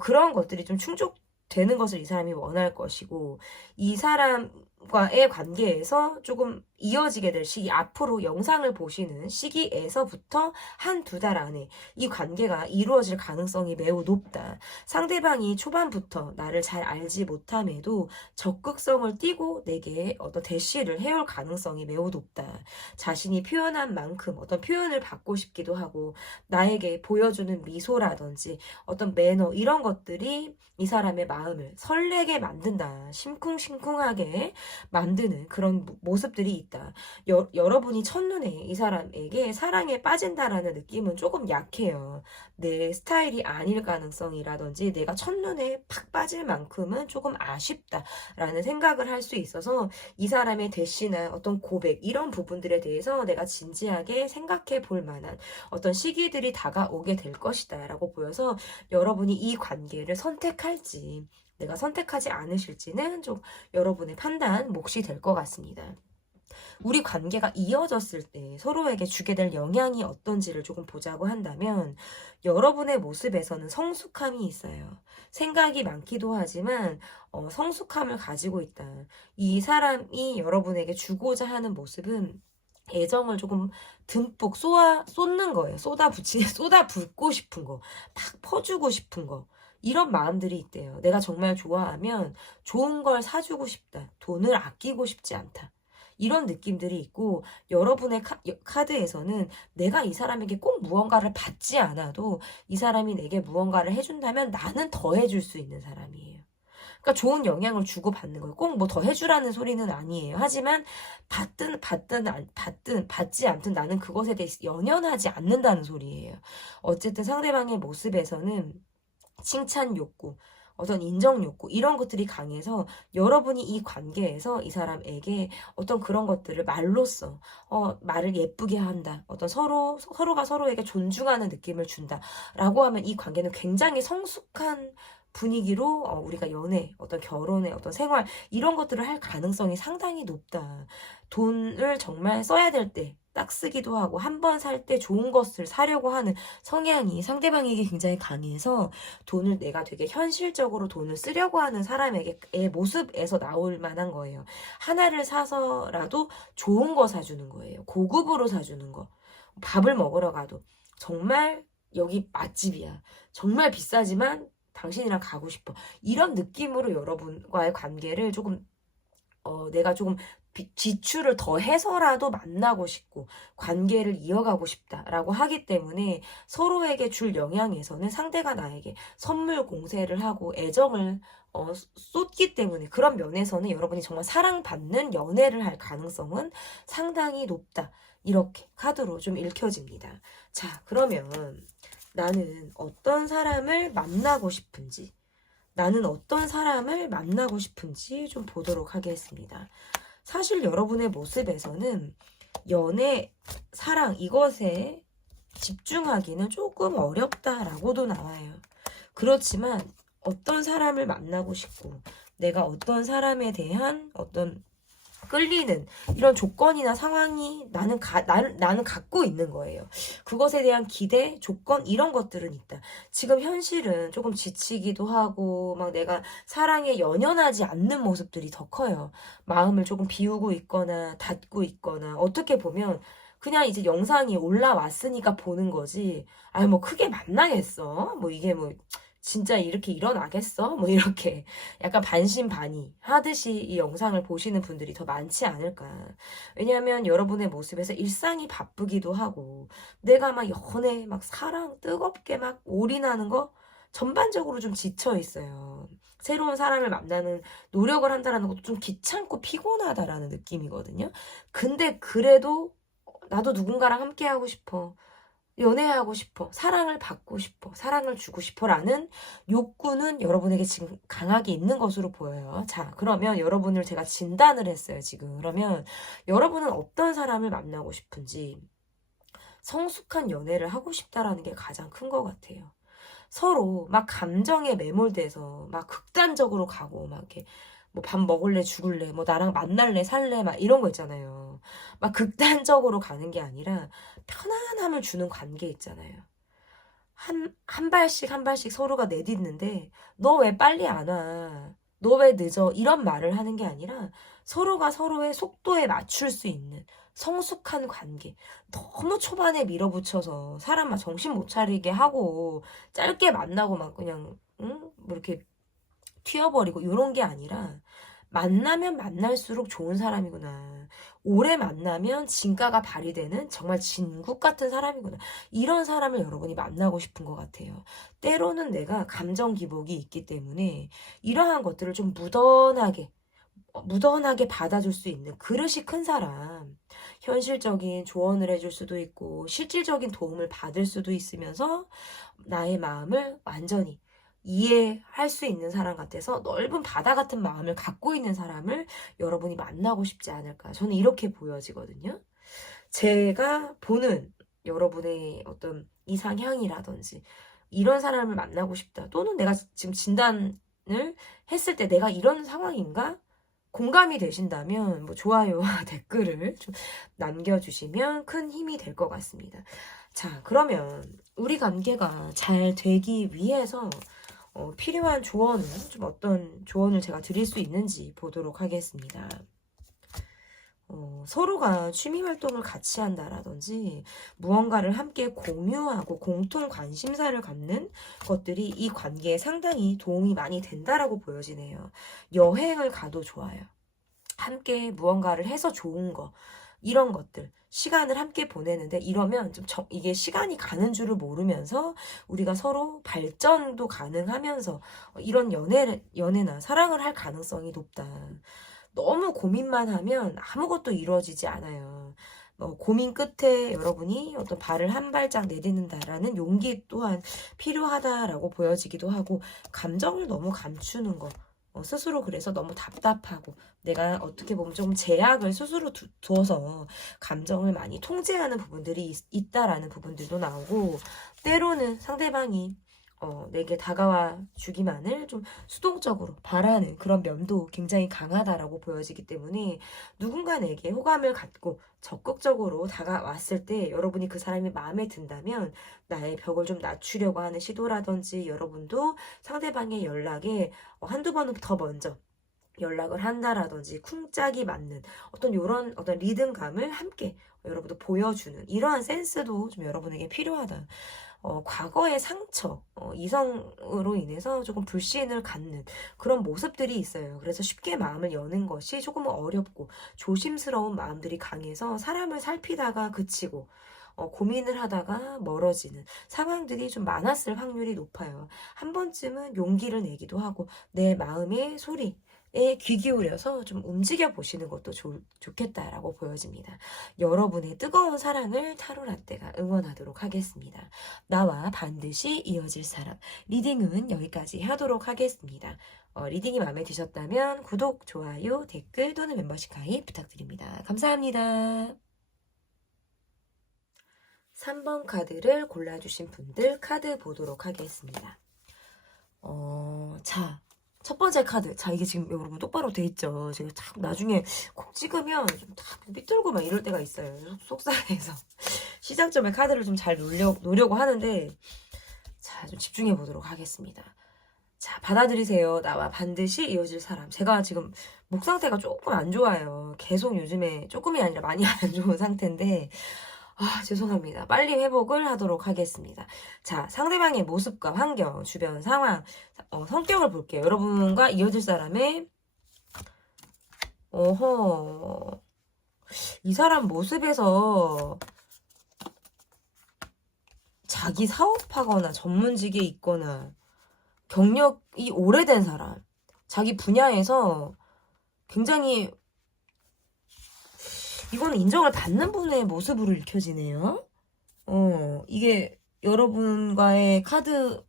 그런 것들이 좀 충족되는 것을 이 사람이 원할 것이고 이 사람과의 관계에서 조금 이어지게 될 시기 앞으로 영상을 보시는 시기에서부터 한두 달 안에 이 관계가 이루어질 가능성이 매우 높다. 상대방이 초반부터 나를 잘 알지 못함에도 적극성을 띠고 내게 어떤 대시를 해올 가능성이 매우 높다. 자신이 표현한 만큼 어떤 표현을 받고 싶기도 하고 나에게 보여주는 미소라든지 어떤 매너 이런 것들이 이 사람의 마음을 설레게 만든다. 심쿵심쿵하게 만드는 그런 모습들이 있다. 여러분이 첫눈에 이 사람에게 사랑에 빠진다라는 느낌은 조금 약해요. 내 스타일이 아닐 가능성이라든지 내가 첫눈에 팍 빠질 만큼은 조금 아쉽다라는 생각을 할 수 있어서 이 사람의 대시나 어떤 고백 이런 부분들에 대해서 내가 진지하게 생각해 볼 만한 어떤 시기들이 다가오게 될 것이다 라고 보여서 여러분이 이 관계를 선택할지 내가 선택하지 않으실지는 좀 여러분의 판단 몫이 될 것 같습니다. 우리 관계가 이어졌을 때 서로에게 주게 될 영향이 어떤지를 조금 보자고 한다면 여러분의 모습에서는 성숙함이 있어요. 생각이 많기도 하지만 성숙함을 가지고 있다. 이 사람이 여러분에게 주고자 하는 모습은 애정을 조금 듬뿍 쏟는 거예요. 쏟아붓고 싶은 거, 팍 퍼주고 싶은 거. 이런 마음들이 있대요. 내가 정말 좋아하면 좋은 걸 사주고 싶다. 돈을 아끼고 싶지 않다. 이런 느낌들이 있고 여러분의 카드에서는 내가 이 사람에게 꼭 무언가를 받지 않아도 이 사람이 내게 무언가를 해준다면 나는 더 해줄 수 있는 사람이에요. 그러니까 좋은 영향을 주고받는 거예요. 꼭 뭐 더 해주라는 소리는 아니에요. 하지만 받지 않든 나는 그것에 대해서 연연하지 않는다는 소리예요. 어쨌든 상대방의 모습에서는 칭찬 욕구, 어떤 인정 욕구 이런 것들이 강해서 여러분이 이 관계에서 이 사람에게 어떤 그런 것들을 말로써 말을 예쁘게 한다. 어떤 서로가 서로에게 존중하는 느낌을 준다라고 하면 이 관계는 굉장히 성숙한 분위기로 우리가 연애, 어떤 결혼의 어떤 생활 이런 것들을 할 가능성이 상당히 높다. 돈을 정말 써야 될 때 딱 쓰기도 하고 한 번 살 때 좋은 것을 사려고 하는 성향이 상대방에게 굉장히 강해서 돈을 내가 되게 현실적으로 돈을 쓰려고 하는 사람에게의 모습에서 나올 만한 거예요. 하나를 사서라도 좋은 거 사주는 거예요. 고급으로 사주는 거. 밥을 먹으러 가도 정말 여기 맛집이야. 정말 비싸지만 당신이랑 가고 싶어. 이런 느낌으로 여러분과의 관계를 조금 내가 조금 지출을 더 해서라도 만나고 싶고 관계를 이어가고 싶다라고 하기 때문에 서로에게 줄 영향에서는 상대가 나에게 선물 공세를 하고 애정을 쏟기 때문에 그런 면에서는 여러분이 정말 사랑받는 연애를 할 가능성은 상당히 높다. 이렇게 카드로 좀 읽혀집니다. 자, 그러면 나는 어떤 사람을 만나고 싶은지 좀 보도록 하겠습니다. 사실 여러분의 모습에서는 연애, 사랑 이것에 집중하기는 조금 어렵다라고도 나와요. 그렇지만 어떤 사람을 만나고 싶고 내가 어떤 사람에 대한 어떤 끌리는 이런 조건이나 상황이 나는 갖고 있는 거예요. 그것에 대한 기대, 조건 이런 것들은 있다. 지금 현실은 조금 지치기도 하고 막 내가 사랑에 연연하지 않는 모습들이 더 커요. 마음을 조금 비우고 있거나 닫고 있거나 어떻게 보면 그냥 이제 영상이 올라왔으니까 보는 거지. 아니 뭐 크게 만나겠어? 뭐 이게 뭐 진짜 이렇게 일어나겠어? 뭐 이렇게 약간 반신반의 하듯이 이 영상을 보시는 분들이 더 많지 않을까. 왜냐하면 여러분의 모습에서 일상이 바쁘기도 하고 내가 막 연애, 막 사랑 뜨겁게 막 올인하는 거 전반적으로 좀 지쳐 있어요. 새로운 사람을 만나는 노력을 한다라는 것도 좀 귀찮고 피곤하다라는 느낌이거든요. 근데 그래도 나도 누군가랑 함께 하고 싶어. 연애하고 싶어. 사랑을 받고 싶어. 사랑을 주고 싶어. 라는 욕구는 여러분에게 지금 강하게 있는 것으로 보여요. 자, 그러면 여러분을 제가 진단을 했어요, 지금. 그러면 여러분은 어떤 사람을 만나고 싶은지 성숙한 연애를 하고 싶다라는 게 가장 큰 것 같아요. 서로 막 감정에 매몰돼서 막 극단적으로 가고 막 이렇게 뭐 밥 먹을래 죽을래 뭐 나랑 만날래 살래 막 이런 거 있잖아요. 막 극단적으로 가는 게 아니라 편안함을 주는 관계 있잖아요. 한 발씩 한 발씩 서로가 내딛는데 너 왜 빨리 안 와? 너 왜 늦어? 이런 말을 하는 게 아니라 서로가 서로의 속도에 맞출 수 있는 성숙한 관계. 너무 초반에 밀어붙여서 사람 막 정신 못 차리게 하고 짧게 만나고 막 그냥 응? 뭐 이렇게 튀어버리고 이런 게 아니라 만나면 만날수록 좋은 사람이구나. 오래 만나면 진가가 발휘되는 정말 진국 같은 사람이구나. 이런 사람을 여러분이 만나고 싶은 것 같아요. 때로는 내가 감정 기복이 있기 때문에 이러한 것들을 좀 무던하게 받아줄 수 있는 그릇이 큰 사람. 현실적인 조언을 해줄 수도 있고 실질적인 도움을 받을 수도 있으면서 나의 마음을 완전히 이해할 수 있는 사람 같아서 넓은 바다 같은 마음을 갖고 있는 사람을 여러분이 만나고 싶지 않을까. 저는 이렇게 보여지거든요. 제가 보는 여러분의 어떤 이상향이라든지 이런 사람을 만나고 싶다. 또는 내가 지금 진단을 했을 때 내가 이런 상황인가? 공감이 되신다면 뭐 좋아요와 댓글을 좀 남겨주시면 큰 힘이 될 것 같습니다. 자, 그러면 우리 관계가 잘 되기 위해서 필요한 조언은 좀 어떤 조언을 제가 드릴 수 있는지 보도록 하겠습니다. 서로가 취미 활동을 같이 한다라든지 무언가를 함께 공유하고 공통 관심사를 갖는 것들이 이 관계에 상당히 도움이 많이 된다라고 보여지네요. 여행을 가도 좋아요. 함께 무언가를 해서 좋은 거 이런 것들 시간을 함께 보내는데 이러면 좀 이게 시간이 가는 줄을 모르면서 우리가 서로 발전도 가능하면서 이런 연애나 사랑을 할 가능성이 높다. 너무 고민만 하면 아무것도 이루어지지 않아요. 고민 끝에 여러분이 어떤 발을 한 발짝 내딛는다라는 용기 또한 필요하다라고 보여지기도 하고 감정을 너무 감추는 거 스스로 그래서 너무 답답하고 내가 어떻게 보면 좀 제약을 스스로 두어서 감정을 많이 통제하는 부분들이 있다라는 부분들도 나오고 때로는 상대방이 내게 다가와 주기만을 좀 수동적으로 바라는 그런 면도 굉장히 강하다라고 보여지기 때문에 누군가 내게 호감을 갖고 적극적으로 다가왔을 때 여러분이 그 사람이 마음에 든다면 나의 벽을 좀 낮추려고 하는 시도라든지 여러분도 상대방의 연락에 한두 번은 더 먼저 연락을 한다라든지 쿵짝이 맞는 어떤 요런 어떤 리듬감을 함께 여러분도 보여주는 이러한 센스도 좀 여러분에게 필요하다. 과거의 상처, 이성으로 인해서 조금 불신을 갖는 그런 모습들이 있어요. 그래서 쉽게 마음을 여는 것이 조금 어렵고 조심스러운 마음들이 강해서 사람을 살피다가 그치고 고민을 하다가 멀어지는 상황들이 좀 많았을 확률이 높아요. 한 번쯤은 용기를 내기도 하고 내 마음의 소리 귀 기울여서 좀 움직여 보시는 것도 좋겠다라고 보여집니다. 여러분의 뜨거운 사랑을 타로라떼가 응원하도록 하겠습니다. 나와 반드시 이어질 사람 리딩은 여기까지 하도록 하겠습니다. 리딩이 마음에 드셨다면 구독, 좋아요, 댓글 또는 멤버십 가입 부탁드립니다. 감사합니다. 3번 카드를 골라주신 분들 카드 보도록 하겠습니다. 자, 첫 번째 카드. 자, 이게 지금 여러분 똑바로 돼 있죠. 제가 참 나중에 콕 찍으면 좀 다 삐뚤고 막 이럴 때가 있어요. 속상해서. 시작점에 카드를 좀 잘 놓으려고 하는데, 자, 좀 집중해 보도록 하겠습니다. 자, 받아들이세요. 나와 반드시 이어질 사람. 제가 지금 목 상태가 조금 안 좋아요. 계속 요즘에 조금이 아니라 많이 안 좋은 상태인데, 죄송합니다. 빨리 회복을 하도록 하겠습니다. 자, 상대방의 모습과 환경, 주변 상황, 성격을 볼게요. 여러분과 이어질 사람의, 이 사람 모습에서 자기 사업하거나 전문직에 있거나 경력이 오래된 사람, 자기 분야에서 굉장히 이거는 인정을 받는 분의 모습으로 읽혀지네요. 이게 여러분과의 카드를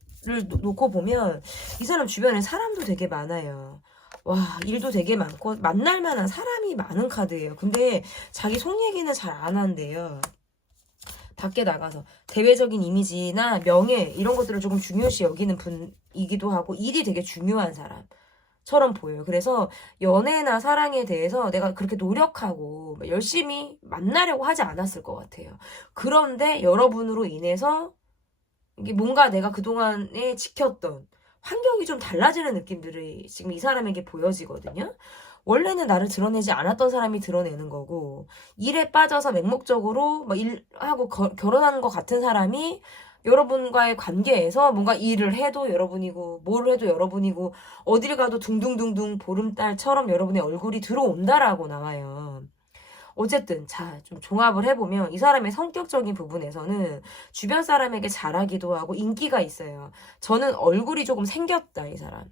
놓고 보면 이 사람 주변에 사람도 되게 많아요. 와, 일도 되게 많고 만날 만한 사람이 많은 카드예요. 근데 자기 속 얘기는 잘 안 한대요. 밖에 나가서 대외적인 이미지나 명예 이런 것들을 조금 중요시 여기는 분이기도 하고 일이 되게 중요한 사람처럼 보여요. 그래서 연애나 사랑에 대해서 내가 그렇게 노력하고 열심히 만나려고 하지 않았을 것 같아요. 그런데 여러분으로 인해서 이게 뭔가 내가 그동안에 지켰던 환경이 좀 달라지는 느낌들이 지금 이 사람에게 보여지거든요. 원래는 나를 드러내지 않았던 사람이 드러내는 거고, 일에 빠져서 맹목적으로 뭐 일하고 결혼한 것 같은 사람이 여러분과의 관계에서 뭔가 일을 해도 여러분이고, 뭘 해도 여러분이고, 어딜 가도 둥둥둥둥 보름달처럼 여러분의 얼굴이 들어온다라고 나와요. 어쨌든 자, 좀 종합을 해보면 이 사람의 성격적인 부분에서는 주변 사람에게 잘하기도 하고 인기가 있어요. 저는 얼굴이 조금 생겼다, 이 사람.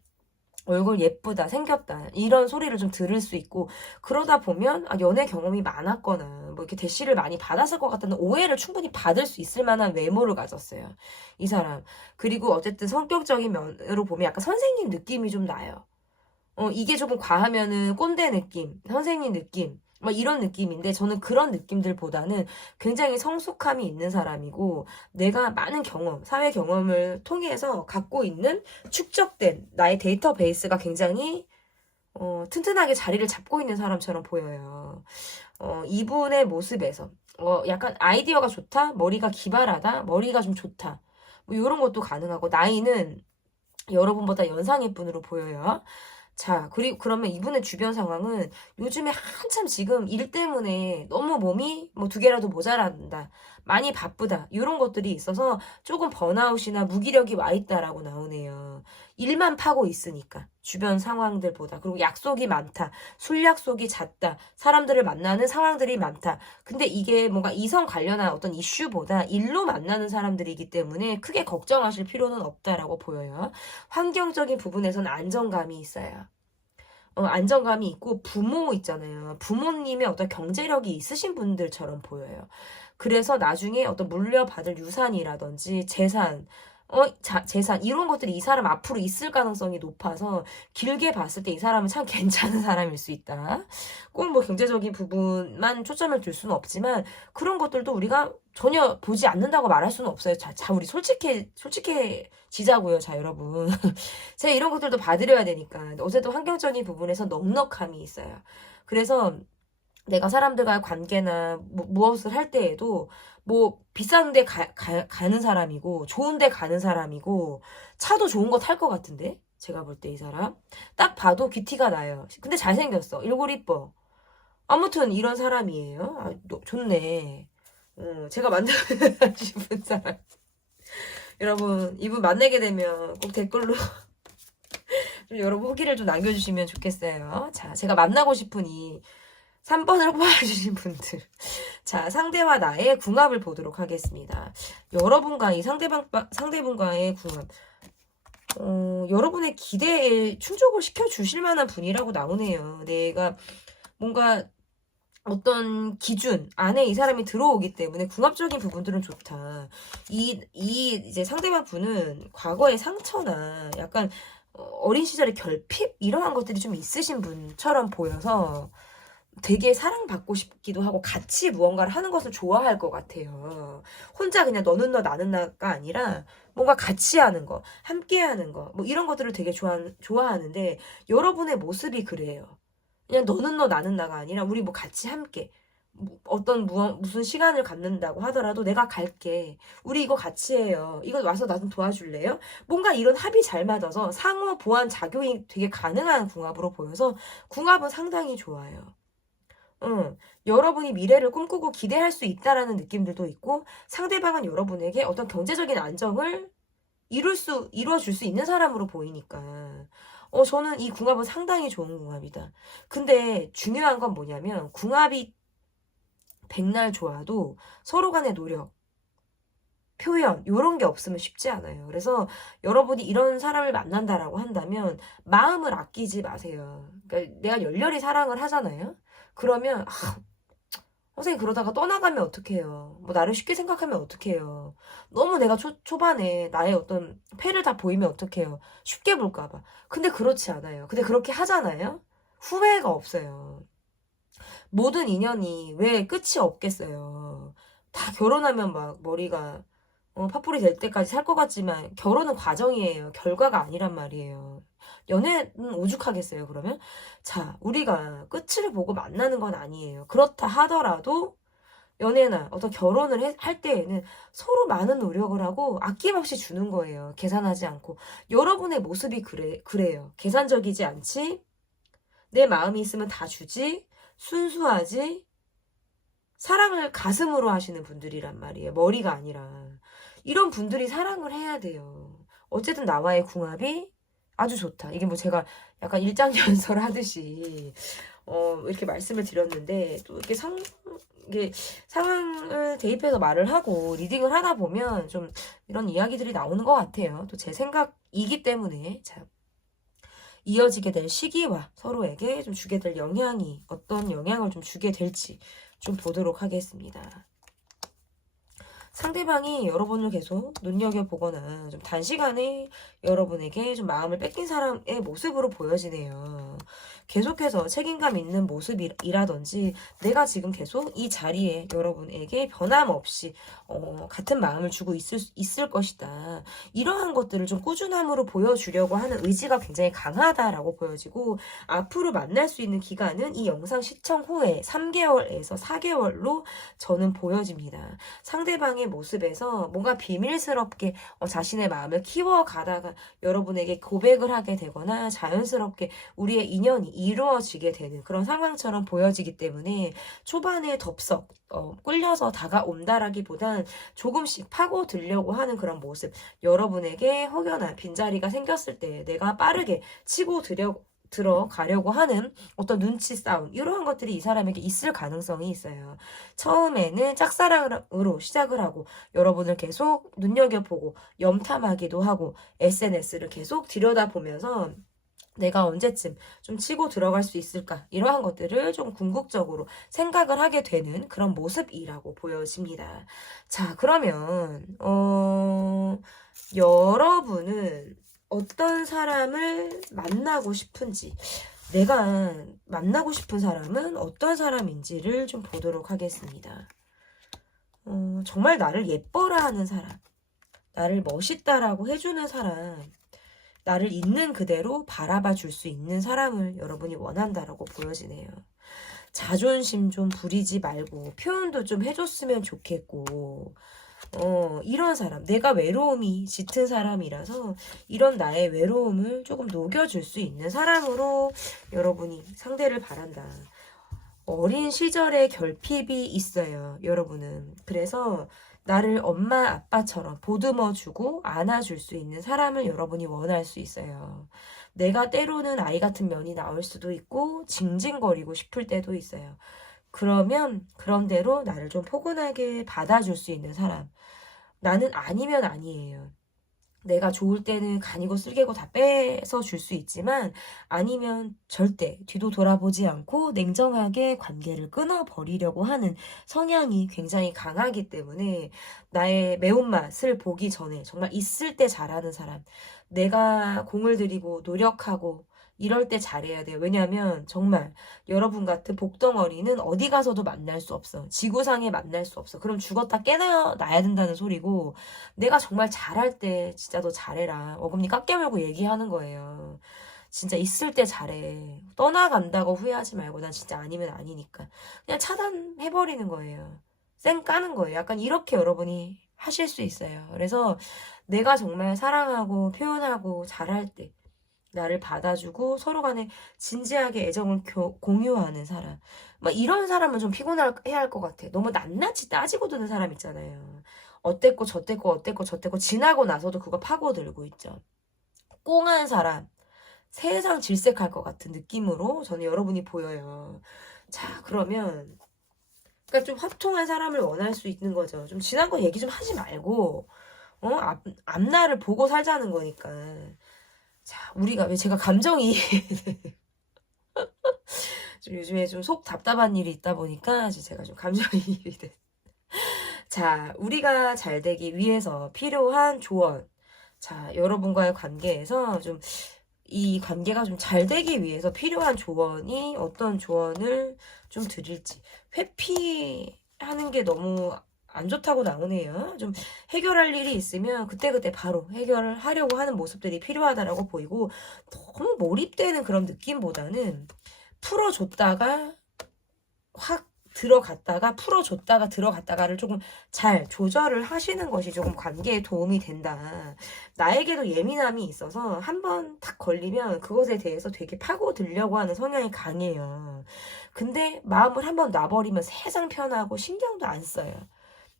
얼굴 예쁘다, 생겼다 이런 소리를 좀 들을 수 있고, 그러다 보면 연애 경험이 많았거나 뭐 이렇게 대시를 많이 받았을 것 같다는 오해를 충분히 받을 수 있을 만한 외모를 가졌어요, 이 사람. 그리고 어쨌든 성격적인 면으로 보면 약간 선생님 느낌이 좀 나요. 이게 조금 과하면은 꼰대 느낌, 선생님 느낌, 막 이런 느낌인데 저는 그런 느낌들보다는 굉장히 성숙함이 있는 사람이고, 내가 많은 경험, 사회 경험을 통해서 갖고 있는 축적된 나의 데이터베이스가 굉장히 튼튼하게 자리를 잡고 있는 사람처럼 보여요. 이분의 모습에서 약간 아이디어가 좋다, 머리가 기발하다, 머리가 좀 좋다, 뭐 이런 것도 가능하고, 나이는 여러분보다 연상의 분으로 보여요. 자, 그리고 그러면 이분의 주변 상황은 요즘에 한참 지금 일 때문에 너무 몸이 뭐 2개라도 모자란다, 많이 바쁘다, 이런 것들이 있어서 조금 번아웃이나 무기력이 와 있다라고 나오네요. 일만 파고 있으니까 주변 상황들보다. 그리고 약속이 많다, 술 약속이 잦다, 사람들을 만나는 상황들이 많다. 근데 이게 뭔가 이성 관련한 어떤 이슈보다 일로 만나는 사람들이기 때문에 크게 걱정하실 필요는 없다라고 보여요. 환경적인 부분에서는 안정감이 있어요. 안정감이 있고, 부모 있잖아요. 부모님의 어떤 경제력이 있으신 분들처럼 보여요. 그래서 나중에 어떤 물려받을 유산이라든지 재산, 재산 이런 것들이 이 사람 앞으로 있을 가능성이 높아서 길게 봤을 때 이 사람은 참 괜찮은 사람일 수 있다. 꼭 뭐 경제적인 부분만 초점을 둘 수는 없지만 그런 것들도 우리가 전혀 보지 않는다고 말할 수는 없어요. 자, 우리 솔직해지자고요. 자, 여러분. 제가 이런 것들도 봐드려야 되니까. 어쨌든 환경적인 부분에서 넉넉함이 있어요. 그래서 내가 사람들과의 관계나 무엇을 할 때에도 뭐 비싼 데 가는 사람이고, 좋은 데 가는 사람이고, 차도 좋은 거 탈 것 같은데 제가 볼 때 이 사람 딱 봐도 귀티가 나요. 근데 잘생겼어, 얼굴 이뻐. 아무튼 이런 사람이에요. 좋네. 제가 만나고 싶은 사람. 여러분, 이분 만나게 되면 꼭 댓글로 좀 여러분 후기를 좀 남겨주시면 좋겠어요. 자, 제가 만나고 싶은 이 3번을 뽑아주신 분들. 자, 상대와 나의 궁합을 보도록 하겠습니다. 여러분과 이 상대분과의 궁합. 여러분의 기대에 충족을 시켜주실 만한 분이라고 나오네요. 내가 뭔가 어떤 기준 안에 이 사람이 들어오기 때문에 궁합적인 부분들은 좋다. 이제 상대방 분은 과거의 상처나 약간 어린 시절의 결핍? 이러한 것들이 좀 있으신 분처럼 보여서, 되게 사랑받고 싶기도 하고 같이 무언가를 하는 것을 좋아할 것 같아요. 혼자 그냥 너는 너 나는 나가 아니라 뭔가 같이 하는 거, 함께 하는 거, 뭐 이런 것들을 되게 좋아하는데 여러분의 모습이 그래요. 그냥 너는 너 나는 나가 아니라 우리 뭐 같이 함께 무슨 시간을 갖는다고 하더라도 내가 갈게. 우리 이거 같이 해요. 이거 와서 나 좀 도와줄래요? 뭔가 이런 합이 잘 맞아서 상호 보완 작용이 되게 가능한 궁합으로 보여서 궁합은 상당히 좋아요. 여러분이 미래를 꿈꾸고 기대할 수 있다라는 느낌들도 있고 상대방은 여러분에게 어떤 경제적인 안정을 이루어줄 수 있는 사람으로 보이니까. 저는 이 궁합은 상당히 좋은 궁합이다. 근데 중요한 건 뭐냐면 궁합이 백날 좋아도 서로 간의 노력, 표현 요런 게 없으면 쉽지 않아요. 그래서 여러분이 이런 사람을 만난다라고 한다면 마음을 아끼지 마세요. 그러니까 내가 열렬히 사랑을 하잖아요. 그러면 선생님 그러다가 떠나가면 어떡해요. 뭐 나를 쉽게 생각하면 어떡해요. 너무 내가 초반에 나의 어떤 패를 다 보이면 어떡해요. 쉽게 볼까 봐. 근데 그렇지 않아요. 근데 그렇게 하잖아요. 후회가 없어요. 모든 인연이 왜 끝이 없겠어요. 다 결혼하면 막 머리가 파뿌리 될 때까지 살 것 같지만 결혼은 과정이에요. 결과가 아니란 말이에요. 연애는 오죽하겠어요, 그러면? 자, 우리가 끝을 보고 만나는 건 아니에요. 그렇다 하더라도 연애나 어떤 결혼을 할 때에는 서로 많은 노력을 하고 아낌없이 주는 거예요. 계산하지 않고. 여러분의 모습이 그래요. 계산적이지 않지? 내 마음이 있으면 다 주지? 순수하지? 사랑을 가슴으로 하시는 분들이란 말이에요. 머리가 아니라. 이런 분들이 사랑을 해야 돼요. 어쨌든 나와의 궁합이 아주 좋다. 이게 뭐 제가 약간 일장연설 하듯이 이렇게 말씀을 드렸는데 또 이게 상황을 대입해서 말을 하고 리딩을 하다 보면 좀 이런 이야기들이 나오는 것 같아요. 또 제 생각이기 때문에 자 이어지게 될 시기와 서로에게 좀 주게 될 영향이 어떤 영향을 좀 주게 될지 좀 보도록 하겠습니다. 상대방이 여러분을 계속 눈여겨보거나 좀 단시간에 여러분에게 좀 마음을 뺏긴 사람의 모습으로 보여지네요. 계속해서 책임감 있는 모습이라든지 내가 지금 계속 이 자리에 여러분에게 변함없이 같은 마음을 주고 있을 것이다. 이러한 것들을 좀 꾸준함으로 보여주려고 하는 의지가 굉장히 강하다라고 보여지고 앞으로 만날 수 있는 기간은 이 영상 시청 후에 3개월에서 4개월로 저는 보여집니다. 상대방의 모습에서 뭔가 비밀스럽게 자신의 마음을 키워가다가 여러분에게 고백을 하게 되거나 자연스럽게 우리의 인연이 이루어지게 되는 그런 상황처럼 보여지기 때문에 초반에 덥석 끌려서 다가온다라기보단 조금씩 파고들려고 하는 그런 모습, 여러분에게 혹여나 빈자리가 생겼을 때 내가 빠르게 치고 들어가려고 하는 어떤 눈치 싸움 이러한 것들이 이 사람에게 있을 가능성이 있어요. 처음에는 짝사랑으로 시작을 하고 여러분을 계속 눈여겨보고 염탐하기도 하고 SNS를 계속 들여다보면서 내가 언제쯤 좀 치고 들어갈 수 있을까 이러한 것들을 좀 궁극적으로 생각을 하게 되는 그런 모습이라고 보여집니다. 자, 그러면 여러분은 어떤 사람을 만나고 싶은지, 내가 만나고 싶은 사람은 어떤 사람인지를 좀 보도록 하겠습니다. 정말 나를 예뻐라 하는 사람, 나를 멋있다라고 해주는 사람, 나를 있는 그대로 바라봐 줄 수 있는 사람을 여러분이 원한다라고 보여지네요. 자존심 좀 부리지 말고 표현도 좀 해줬으면 좋겠고 이런 사람, 내가 외로움이 짙은 사람이라서 이런 나의 외로움을 조금 녹여줄 수 있는 사람으로 여러분이 상대를 바란다. 어린 시절의 결핍이 있어요, 여러분은. 그래서 나를 엄마, 아빠처럼 보듬어주고 안아줄 수 있는 사람을 여러분이 원할 수 있어요. 내가 때로는 아이 같은 면이 나올 수도 있고 징징거리고 싶을 때도 있어요. 그러면 그런 대로 나를 좀 포근하게 받아줄 수 있는 사람. 나는 아니면 아니에요. 내가 좋을 때는 간이고 쓸개고 다 빼서 줄 수 있지만 아니면 절대 뒤도 돌아보지 않고 냉정하게 관계를 끊어버리려고 하는 성향이 굉장히 강하기 때문에 나의 매운맛을 보기 전에 정말 있을 때 잘하는 사람, 내가 공을 들이고 노력하고 이럴 때 잘해야 돼요. 왜냐하면 정말 여러분 같은 복덩어리는 어디 가서도 만날 수 없어. 지구상에 만날 수 없어. 그럼 죽었다 깨어나야 된다는 소리고, 내가 정말 잘할 때 진짜 너 잘해라. 어금니 깎여 물고 얘기하는 거예요. 진짜 있을 때 잘해. 떠나간다고 후회하지 말고, 난 진짜 아니면 아니니까. 그냥 차단해버리는 거예요. 쌩 까는 거예요. 약간 이렇게 여러분이 하실 수 있어요. 그래서 내가 정말 사랑하고 표현하고 잘할 때, 나를 받아주고 서로 간에 진지하게 애정을 공유하는 사람. 막 이런 사람은 좀 피곤해야 할 것 같아. 너무 낱낱이 따지고 드는 사람 있잖아요. 어땠고 저땠고 어땠고 저땠고 지나고 나서도 그거 파고들고 있죠. 꽁한 사람. 세상 질색할 것 같은 느낌으로 저는 여러분이 보여요. 자, 그러면 그러니까 좀 화통한 사람을 원할 수 있는 거죠. 좀 지난 거 얘기 좀 하지 말고 앞날을 보고 살자는 거니까. 자, 우리가 왜 제가 감정이 좀 요즘에 좀 속 답답한 일이 있다 보니까 제가 좀 감정이입이 돼. 자, 우리가 잘 되기 위해서 필요한 조언. 자, 여러분과의 관계에서 좀 이 관계가 좀 잘 되기 위해서 필요한 조언이 어떤 조언을 좀 드릴지. 회피하는 게 너무 안 좋다고 나오네요. 좀 해결할 일이 있으면 그때그때 바로 해결을 하려고 하는 모습들이 필요하다라고 보이고, 너무 몰입되는 그런 느낌보다는 풀어줬다가 확 들어갔다가 풀어줬다가 들어갔다가를 조금 잘 조절을 하시는 것이 조금 관계에 도움이 된다. 나에게도 예민함이 있어서 한번 탁 걸리면 그것에 대해서 되게 파고들려고 하는 성향이 강해요. 근데 마음을 한번 놔버리면 세상 편하고 신경도 안 써요.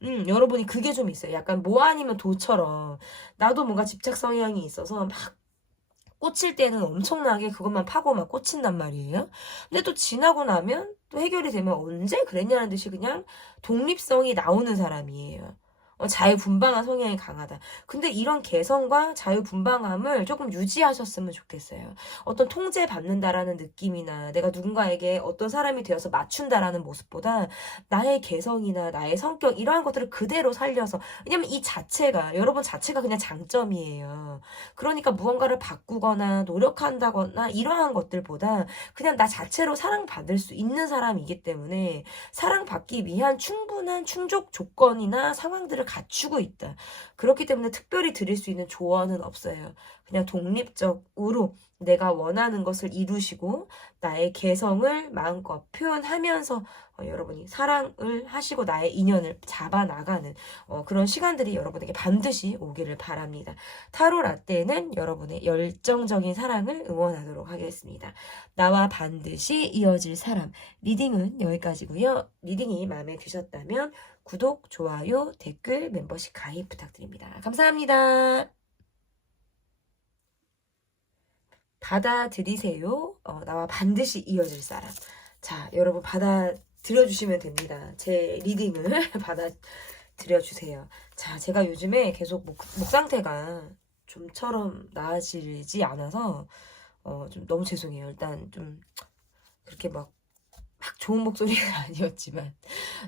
여러분이 그게 좀 있어요. 약간 뭐 아니면 도처럼 나도 뭔가 집착 성향이 있어서 막 꽂힐 때는 엄청나게 그것만 파고 막 꽂힌단 말이에요. 근데 또 지나고 나면 또 해결이 되면 언제 그랬냐는 듯이 그냥 독립성이 나오는 사람이에요. 자유분방한 성향이 강하다. 근데 이런 개성과 자유분방함을 조금 유지하셨으면 좋겠어요. 어떤 통제받는다라는 느낌이나 내가 누군가에게 어떤 사람이 되어서 맞춘다라는 모습보다 나의 개성이나 나의 성격 이러한 것들을 그대로 살려서, 왜냐면 이 자체가 여러분 자체가 그냥 장점이에요. 그러니까 무언가를 바꾸거나 노력한다거나 이러한 것들보다 그냥 나 자체로 사랑받을 수 있는 사람이기 때문에 사랑받기 위한 충분한 충족 조건이나 상황들을 갖추고 있다. 그렇기 때문에 특별히 드릴 수 있는 조언은 없어요. 그냥 독립적으로 내가 원하는 것을 이루시고 나의 개성을 마음껏 표현하면서 여러분이 사랑을 하시고 나의 인연을 잡아나가는 그런 시간들이 여러분에게 반드시 오기를 바랍니다. 타로 라떼는 여러분의 열정적인 사랑을 응원하도록 하겠습니다. 나와 반드시 이어질 사람. 리딩은 여기까지고요. 리딩이 마음에 드셨다면 구독, 좋아요, 댓글, 멤버십 가입 부탁드립니다. 감사합니다. 받아들이세요. 나와 반드시 이어질 사람. 자, 여러분 받아들여주시면 됩니다. 제 리딩을 받아들여주세요. 자, 제가 요즘에 계속 목 상태가 좀처럼 나아지지 않아서 좀 너무 죄송해요. 일단 좀 그렇게 막 좋은 목소리는 아니었지만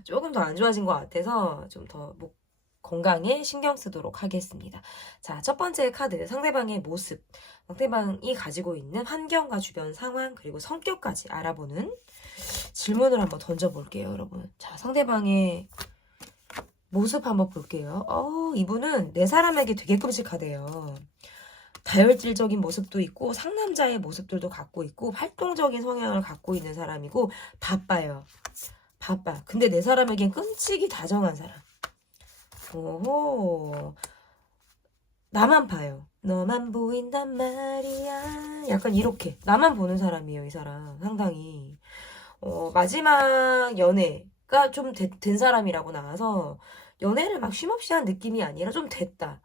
조금 더 안 좋아진 것 같아서 좀 더 목 건강에 신경 쓰도록 하겠습니다. 자, 첫 번째 카드, 상대방의 모습. 상대방이 가지고 있는 환경과 주변 상황, 그리고 성격까지 알아보는 질문을 한번 던져볼게요, 여러분. 자, 상대방의 모습 한번 볼게요. 이분은 내 사람에게 되게 끔찍하대요. 다혈질적인 모습도 있고 상남자의 모습들도 갖고 있고 활동적인 성향을 갖고 있는 사람이고 바빠요. 바빠. 근데 내 사람에겐 끔찍이 다정한 사람. 오호. 나만 봐요. 너만 보인단 말이야. 약간 이렇게 나만 보는 사람이에요, 이 사람. 상당히 마지막 연애가 좀 된 사람이라고 나와서 연애를 막 쉼없이 한 느낌이 아니라 좀 됐다.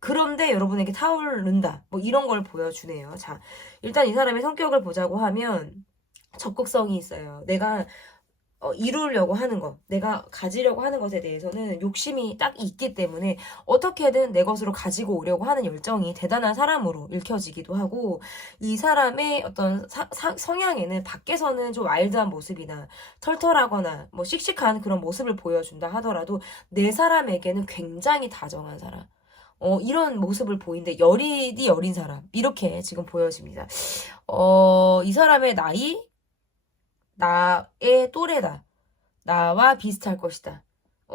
그런데 여러분에게 타오른다. 뭐 이런 걸 보여주네요. 자, 일단 이 사람의 성격을 보자고 하면 적극성이 있어요. 내가 이루려고 하는 것, 내가 가지려고 하는 것에 대해서는 욕심이 딱 있기 때문에 어떻게든 내 것으로 가지고 오려고 하는 열정이 대단한 사람으로 읽혀지기도 하고, 이 사람의 어떤 성향에는 밖에서는 좀 와일드한 모습이나 털털하거나 뭐 씩씩한 그런 모습을 보여준다 하더라도 내 사람에게는 굉장히 다정한 사람. 이런 모습을 보이는데 열이 여린 사람 이렇게 지금 보여집니다. 이 사람의 나이 나의 또래다. 나와 비슷할 것이다.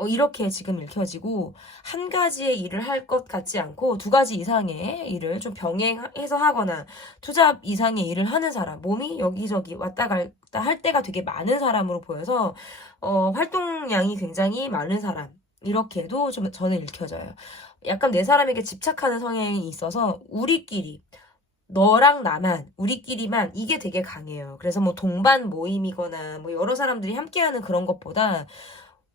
이렇게 지금 읽혀지고 한 가지의 일을 할 것 같지 않고 두 가지 이상의 일을 좀 병행해서 하거나 투잡 이상의 일을 하는 사람, 몸이 여기저기 왔다 갔다 할 때가 되게 많은 사람으로 보여서 활동량이 굉장히 많은 사람 이렇게도 좀 저는 읽혀져요. 약간 내 사람에게 집착하는 성향이 있어서 우리끼리 너랑 나만, 우리끼리만 이게 되게 강해요. 그래서 뭐 동반 모임이거나 뭐 여러 사람들이 함께하는 그런 것보다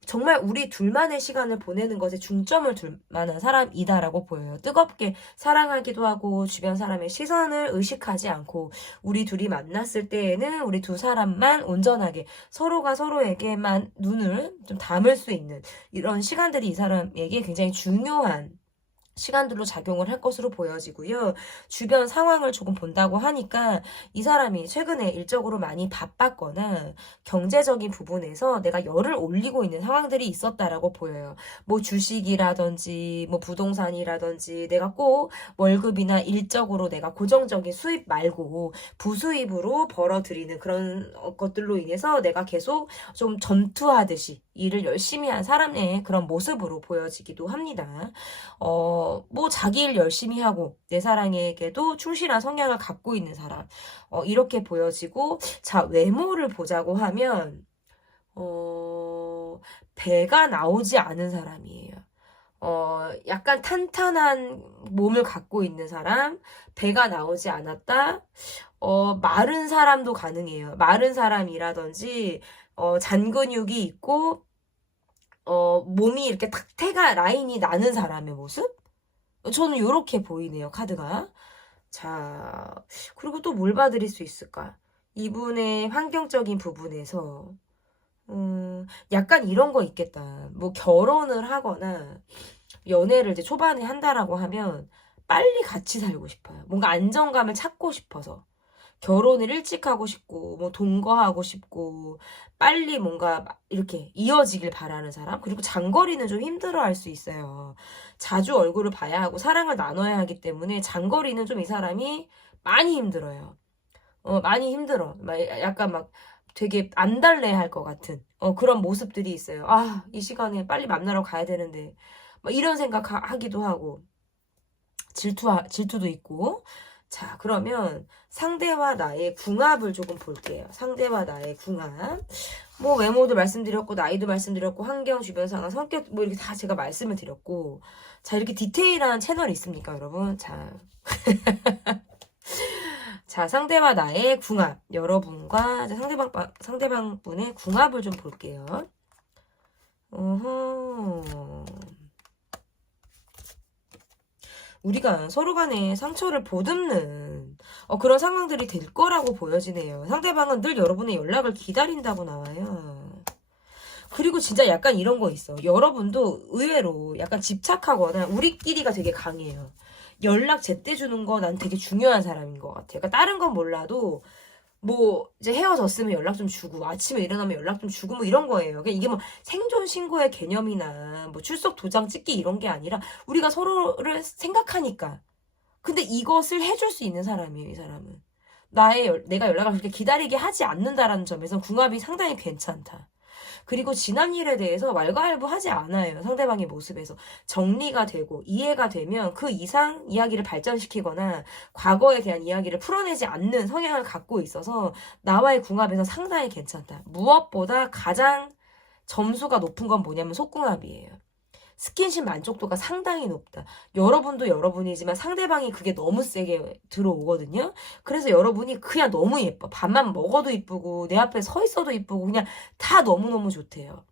정말 우리 둘만의 시간을 보내는 것에 중점을 둘 만한 사람이다라고 보여요. 뜨겁게 사랑하기도 하고 주변 사람의 시선을 의식하지 않고 우리 둘이 만났을 때에는 우리 두 사람만 온전하게 서로가 서로에게만 눈을 좀 담을 수 있는 이런 시간들이 이 사람에게 굉장히 중요한 시간들로 작용을 할 것으로 보여지고요. 주변 상황을 조금 본다고 하니까 이 사람이 최근에 일적으로 많이 바빴거나 경제적인 부분에서 내가 열을 올리고 있는 상황들이 있었다라고 보여요. 뭐 주식이라든지 뭐 부동산이라든지 내가 꼭 월급이나 일적으로 내가 고정적인 수입 말고 부수입으로 벌어들이는 그런 것들로 인해서 내가 계속 좀 전투하듯이 일을 열심히 한 사람의 그런 모습으로 보여지기도 합니다. 뭐 자기 일 열심히 하고 내 사랑에게도 충실한 성향을 갖고 있는 사람 이렇게 보여지고 자 외모를 보자고 하면 배가 나오지 않은 사람이에요. 약간 탄탄한 몸을 갖고 있는 사람, 배가 나오지 않았다. 마른 사람도 가능해요. 마른 사람이라든지 잔근육이 있고 몸이 이렇게 탁 태가 라인이 나는 사람의 모습? 저는 이렇게 보이네요, 카드가. 자, 그리고 또 뭘 봐드릴 수 있을까? 이분의 환경적인 부분에서, 약간 이런 거 있겠다. 뭐 결혼을 하거나, 연애를 이제 초반에 한다라고 하면, 빨리 같이 살고 싶어요. 뭔가 안정감을 찾고 싶어서. 결혼을 일찍 하고 싶고, 뭐 동거하고 싶고, 빨리 뭔가 이렇게 이어지길 바라는 사람? 그리고 장거리는 좀 힘들어 할 수 있어요. 자주 얼굴을 봐야 하고 사랑을 나눠야 하기 때문에 장거리는 좀 이 사람이 많이 힘들어요. 많이 힘들어. 약간 막 되게 안달래 할 것 같은, 그런 모습들이 있어요. 아, 이 시간에 빨리 만나러 가야 되는데. 막 이런 생각 하기도 하고, 질투도 있고. 자, 그러면 상대와 나의 궁합을 조금 볼게요. 상대와 나의 궁합. 뭐 외모도 말씀드렸고 나이도 말씀드렸고 환경, 주변 상황, 성격 뭐 이렇게 다 제가 말씀을 드렸고 자 이렇게 디테일한 채널이 있습니까 여러분? 자, 자 상대와 나의 궁합 여러분과 상대방 분의 궁합을 좀 볼게요. 우리가 서로 간에 상처를 보듬는 그런 상황들이 될 거라고 보여지네요. 상대방은 늘 여러분의 연락을 기다린다고 나와요. 그리고 진짜 약간 이런 거 있어. 여러분도 의외로 약간 집착하거나 우리끼리가 되게 강해요. 연락 제때 주는 거 난 되게 중요한 사람인 것 같아요. 그러니까 다른 건 몰라도 뭐 이제 헤어졌으면 연락 좀 주고 아침에 일어나면 연락 좀 주고 뭐 이런 거예요. 그러니까 이게 뭐 생존 신고의 개념이나 뭐 출석 도장 찍기 이런 게 아니라 우리가 서로를 생각하니까. 근데 이것을 해줄 수 있는 사람이에요, 이 사람은. 내가 연락을 그렇게 기다리게 하지 않는다라는 점에서 궁합이 상당히 괜찮다. 그리고 지난 일에 대해서 왈가왈부하지 않아요. 상대방의 모습에서 정리가 되고 이해가 되면 그 이상 이야기를 발전시키거나 과거에 대한 이야기를 풀어내지 않는 성향을 갖고 있어서 나와의 궁합에서 상당히 괜찮다. 무엇보다 가장 점수가 높은 건 뭐냐면 속궁합이에요. 스킨십 만족도가 상당히 높다. 여러분도 여러분이지만 상대방이 그게 너무 세게 들어오거든요. 그래서 여러분이 그냥 너무 예뻐. 밥만 먹어도 이쁘고 내 앞에 서 있어도 이쁘고 그냥 다 너무너무 좋대요.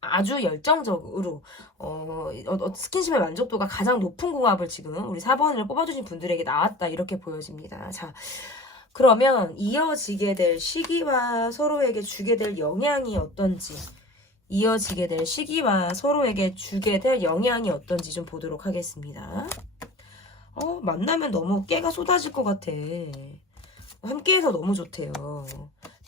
아주 열정적으로 스킨십의 만족도가 가장 높은 궁합을 지금 우리 4번을 뽑아주신 분들에게 나왔다 이렇게 보여집니다. 자, 그러면 이어지게 될 시기와 서로에게 주게 될 영향이 어떤지 이어지게 될 시기와 서로에게 주게 될 영향이 어떤지 좀 보도록 하겠습니다. 만나면 너무 깨가 쏟아질 것 같아. 함께해서 너무 좋대요.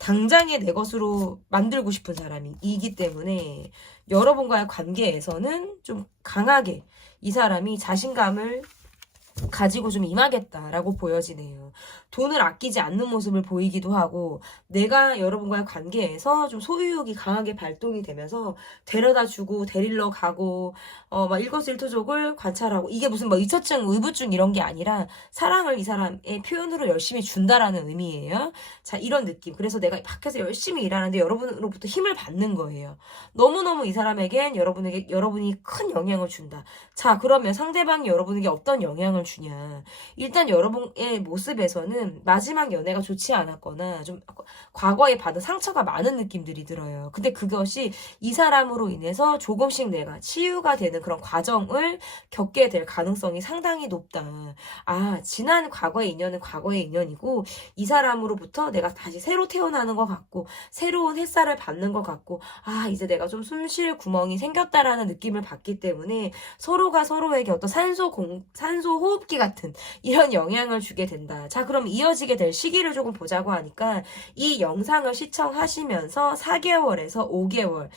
당장에 내 것으로 만들고 싶은 사람이기 때문에 여러분과의 관계에서는 좀 강하게 이 사람이 자신감을 가지고 좀 임하겠다라고 보여지네요. 돈을 아끼지 않는 모습을 보이기도 하고 내가 여러분과의 관계에서 좀 소유욕이 강하게 발동이 되면서 데려다 주고 데리러 가고 막 일거수일투족을 관찰하고 이게 무슨 뭐 의처증, 의부증 이런 게 아니라 사랑을 이 사람의 표현으로 열심히 준다라는 의미예요. 자, 이런 느낌. 그래서 내가 밖에서 열심히 일하는데 여러분으로부터 힘을 받는 거예요. 너무너무 이 사람에겐 여러분이 큰 영향을 준다. 자, 그러면 상대방이 여러분에게 어떤 영향을 주냐. 일단 여러분의 모습에서는 마지막 연애가 좋지 않았거나 좀 과거에 받은 상처가 많은 느낌들이 들어요. 근데 그것이 이 사람으로 인해서 조금씩 내가 치유가 되는 그런 과정을 겪게 될 가능성이 상당히 높다. 아, 지난 과거의 인연은 과거의 인연이고 이 사람으로부터 내가 다시 새로 태어나는 것 같고 새로운 햇살을 받는 것 같고 아, 이제 내가 좀 숨 쉴 구멍이 생겼다라는 느낌을 받기 때문에 서로가 서로에게 어떤 산소 호흡기 같은 이런 영향을 주게 된다. 자, 그럼 이어지게 될 시기를 조금 보자고 하니까 이 영상을 시청하시면서 4개월에서 5개월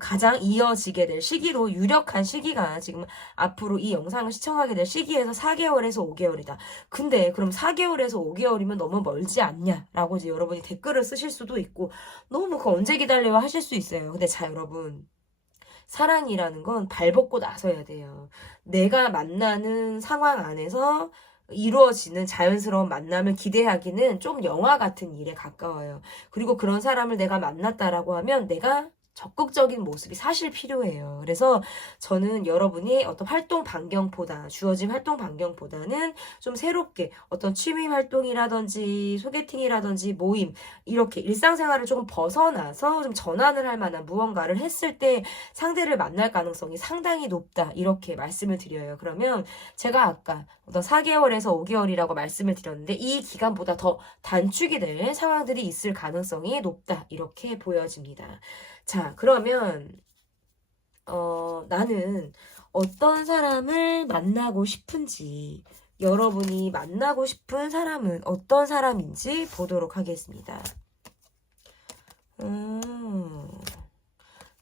가장 이어지게 될 시기로 유력한 시기가 지금 앞으로 이 영상을 시청하게 될 시기에서 4개월에서 5개월이다. 근데 그럼 4개월에서 5개월이면 너무 멀지 않냐라고 이제 여러분이 댓글을 쓰실 수도 있고 너무 그 언제 기다려요 하실 수 있어요. 근데 자, 여러분. 사랑이라는 건 발벗고 나서야 돼요. 내가 만나는 상황 안에서 이루어지는 자연스러운 만남을 기대하기는 좀 영화 같은 일에 가까워요. 그리고 그런 사람을 내가 만났다라고 하면 내가 적극적인 모습이 사실 필요해요. 그래서 저는 여러분이 어떤 활동 반경보다 주어진 활동 반경보다는 좀 새롭게 어떤 취미 활동이라든지 소개팅이라든지 모임 이렇게 일상생활을 조금 벗어나서 좀 전환을 할 만한 무언가를 했을 때 상대를 만날 가능성이 상당히 높다. 이렇게 말씀을 드려요. 그러면 제가 아까 어떤 4개월에서 5개월이라고 말씀을 드렸는데 이 기간보다 더 단축이 될 상황들이 있을 가능성이 높다. 이렇게 보여집니다. 자, 그러면 나는 어떤 사람을 만나고 싶은지 여러분이 만나고 싶은 사람은 어떤 사람인지 보도록 하겠습니다.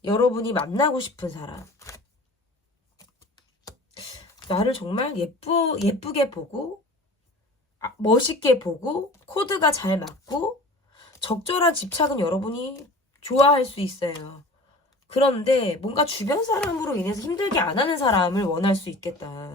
여러분이 만나고 싶은 사람 나를 정말 예쁘게 보고 멋있게 보고 코드가 잘 맞고 적절한 집착은 여러분이 좋아할 수 있어요. 그런데 뭔가 주변 사람으로 인해서 힘들게 안 하는 사람을 원할 수 있겠다.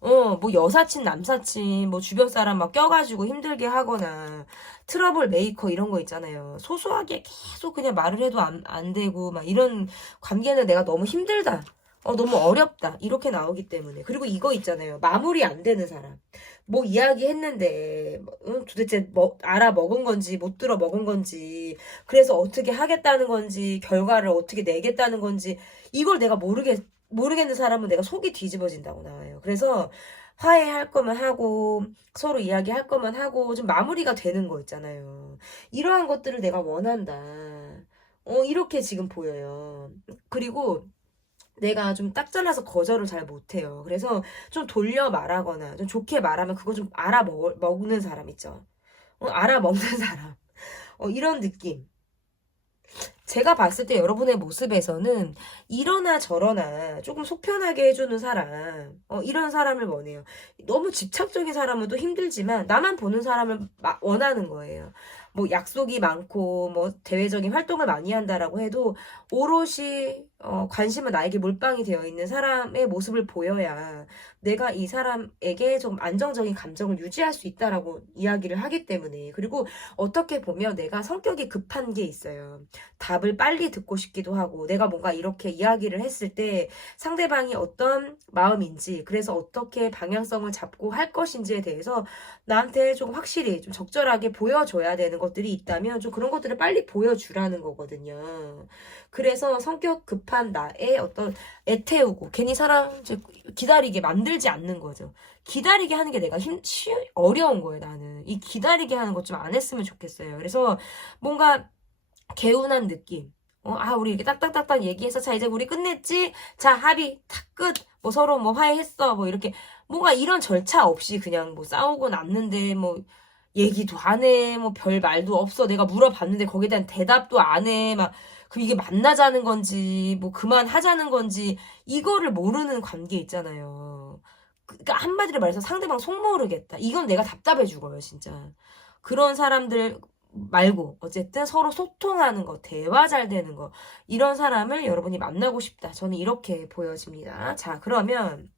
뭐 여사친, 남사친, 뭐 주변 사람 막 껴가지고 힘들게 하거나 트러블 메이커 이런 거 있잖아요. 소소하게 계속 그냥 말을 해도 안 되고 막 이런 관계는 내가 너무 힘들다. 너무 어렵다. 이렇게 나오기 때문에. 그리고 이거 있잖아요. 마무리 안 되는 사람. 뭐 이야기했는데 도대체 뭐 알아먹은 건지 못 들어먹은 건지 그래서 어떻게 하겠다는 건지 결과를 어떻게 내겠다는 건지 이걸 내가 모르겠는 사람은 내가 속이 뒤집어진다고 나와요. 그래서 화해할 거면 하고 서로 이야기할 거면 하고 좀 마무리가 되는 거 있잖아요. 이러한 것들을 내가 원한다. 이렇게 지금 보여요. 그리고 내가 좀 딱 잘라서 거절을 잘 못해요. 그래서 좀 돌려 말하거나 좀 좋게 말하면 그거 좀 알아먹는 사람 있죠. 알아먹는 사람. 이런 느낌. 제가 봤을 때 여러분의 모습에서는 이러나 저러나 조금 속 편하게 해주는 사람, 이런 사람을 원해요. 너무 집착적인 사람은 또 힘들지만 나만 보는 사람을 원하는 거예요. 뭐 약속이 많고 뭐 대외적인 활동을 많이 한다라고 해도 오롯이 관심은 나에게 몰빵이 되어 있는 사람의 모습을 보여야 내가 이 사람에게 좀 안정적인 감정을 유지할 수 있다라고 이야기를 하기 때문에. 그리고 어떻게 보면 내가 성격이 급한 게 있어요. 답을 빨리 듣고 싶기도 하고 내가 뭔가 이렇게 이야기를 했을 때 상대방이 어떤 마음인지 그래서 어떻게 방향성을 잡고 할 것인지에 대해서 나한테 좀 확실히 좀 적절하게 보여줘야 되는 것들이 있다면 좀 그런 것들을 빨리 보여주라는 거거든요. 그래서 성격 급한 나의 어떤 애태우고 괜히 사람 기다리게 만들지 않는 거죠. 기다리게 하는 게 내가 어려운 거예요, 나는. 이 기다리게 하는 것 좀 안 했으면 좋겠어요. 그래서 뭔가 개운한 느낌. 우리 이렇게 딱딱딱딱 얘기해서, 자, 이제 우리 끝냈지? 자, 합의, 탁, 끝. 뭐 서로 뭐 화해했어. 뭐 이렇게. 뭔가 이런 절차 없이 그냥 뭐 싸우고 났는데, 뭐, 얘기도 안 해. 뭐 별 말도 없어. 내가 물어봤는데 거기에 대한 대답도 안 해. 막 그럼 이게 만나자는 건지 뭐 그만하자는 건지 이거를 모르는 관계 있잖아요. 그러니까 한마디로 말해서 상대방 속 모르겠다. 이건 내가 답답해 죽어요, 진짜. 그런 사람들 말고 어쨌든 서로 소통하는 거, 대화 잘 되는 거 이런 사람을 여러분이 만나고 싶다. 저는 이렇게 보여집니다. 자, 그러면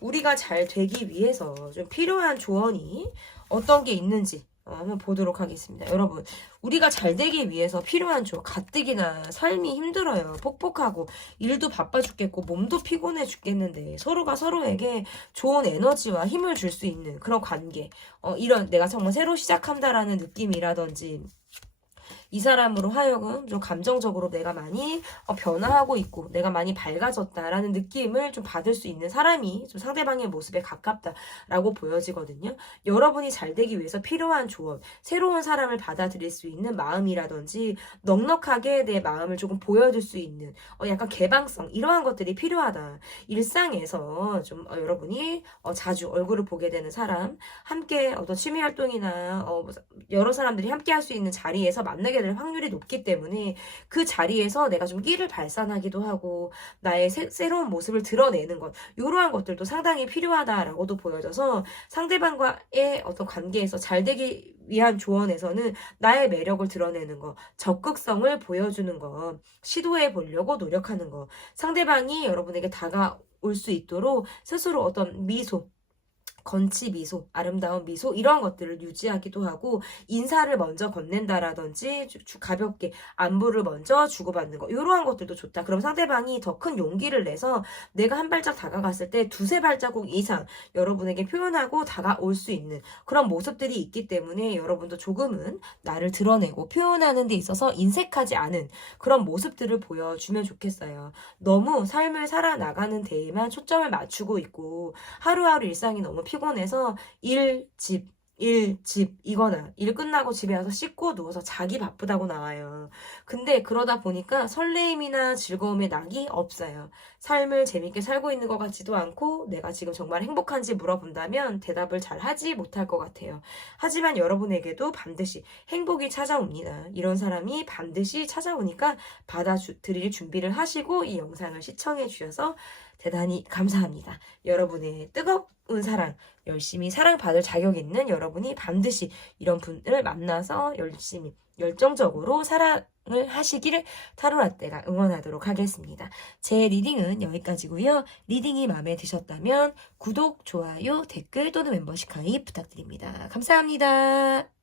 우리가 잘 되기 위해서 좀 필요한 조언이 어떤 게 있는지 한번 보도록 하겠습니다. 여러분, 우리가 잘 되기 위해서 필요한 조언, 가뜩이나 삶이 힘들어요. 퍽퍽하고 일도 바빠 죽겠고 몸도 피곤해 죽겠는데 서로가 서로에게 좋은 에너지와 힘을 줄 수 있는 그런 관계, 이런 내가 정말 새로 시작한다라는 느낌이라든지 이 사람으로 하여금 좀 감정적으로 내가 많이 변화하고 있고 내가 많이 밝아졌다라는 느낌을 좀 받을 수 있는 사람이 좀 상대방의 모습에 가깝다라고 보여지거든요. 여러분이 잘 되기 위해서 필요한 조언, 새로운 사람을 받아들일 수 있는 마음이라든지 넉넉하게 내 마음을 조금 보여줄 수 있는 약간 개방성 이러한 것들이 필요하다. 일상에서 좀 여러분이 자주 얼굴을 보게 되는 사람, 함께 어떤 취미 활동이나 여러 사람들이 함께 할 수 있는 자리에서 만나게 될 확률이 높기 때문에 그 자리에서 내가 좀 끼를 발산하기도 하고 나의 새로운 모습을 드러내는 것 이러한 것들도 상당히 필요하다라고도 보여져서 상대방과의 어떤 관계에서 잘 되기 위한 조언에서는 나의 매력을 드러내는 거, 적극성을 보여주는 거, 시도해 보려고 노력하는 거, 상대방이 여러분에게 다가올 수 있도록 스스로 어떤 미소, 건치 미소, 아름다운 미소 이러한 것들을 유지하기도 하고 인사를 먼저 건넨다라든지 가볍게 안부를 먼저 주고받는 거 이러한 것들도 좋다. 그럼 상대방이 더 큰 용기를 내서 내가 한 발짝 다가갔을 때 두세 발자국 이상 여러분에게 표현하고 다가올 수 있는 그런 모습들이 있기 때문에 여러분도 조금은 나를 드러내고 표현하는 데 있어서 인색하지 않은 그런 모습들을 보여주면 좋겠어요. 너무 삶을 살아나가는 데에만 초점을 맞추고 있고 하루하루 일상이 너무 피곤해서 일, 집 이거나 일 끝나고 집에 와서 씻고 누워서 자기 바쁘다고 나와요. 근데 그러다 보니까 설레임이나 즐거움의 낙이 없어요. 삶을 재밌게 살고 있는 것 같지도 않고 내가 지금 정말 행복한지 물어본다면 대답을 잘 하지 못할 것 같아요. 하지만 여러분에게도 반드시 행복이 찾아옵니다. 이런 사람이 반드시 찾아오니까 받아들일 준비를 하시고 이 영상을 시청해 주셔서 대단히 감사합니다. 여러분의 뜨거운 사랑, 열심히 사랑받을 자격 있는 여러분이 반드시 이런 분을 만나서 열심히 열정적으로 사랑을 하시기를 타로라떼가 응원하도록 하겠습니다. 제 리딩은 여기까지고요. 리딩이 마음에 드셨다면 구독, 좋아요, 댓글 또는 멤버십 가입 부탁드립니다. 감사합니다.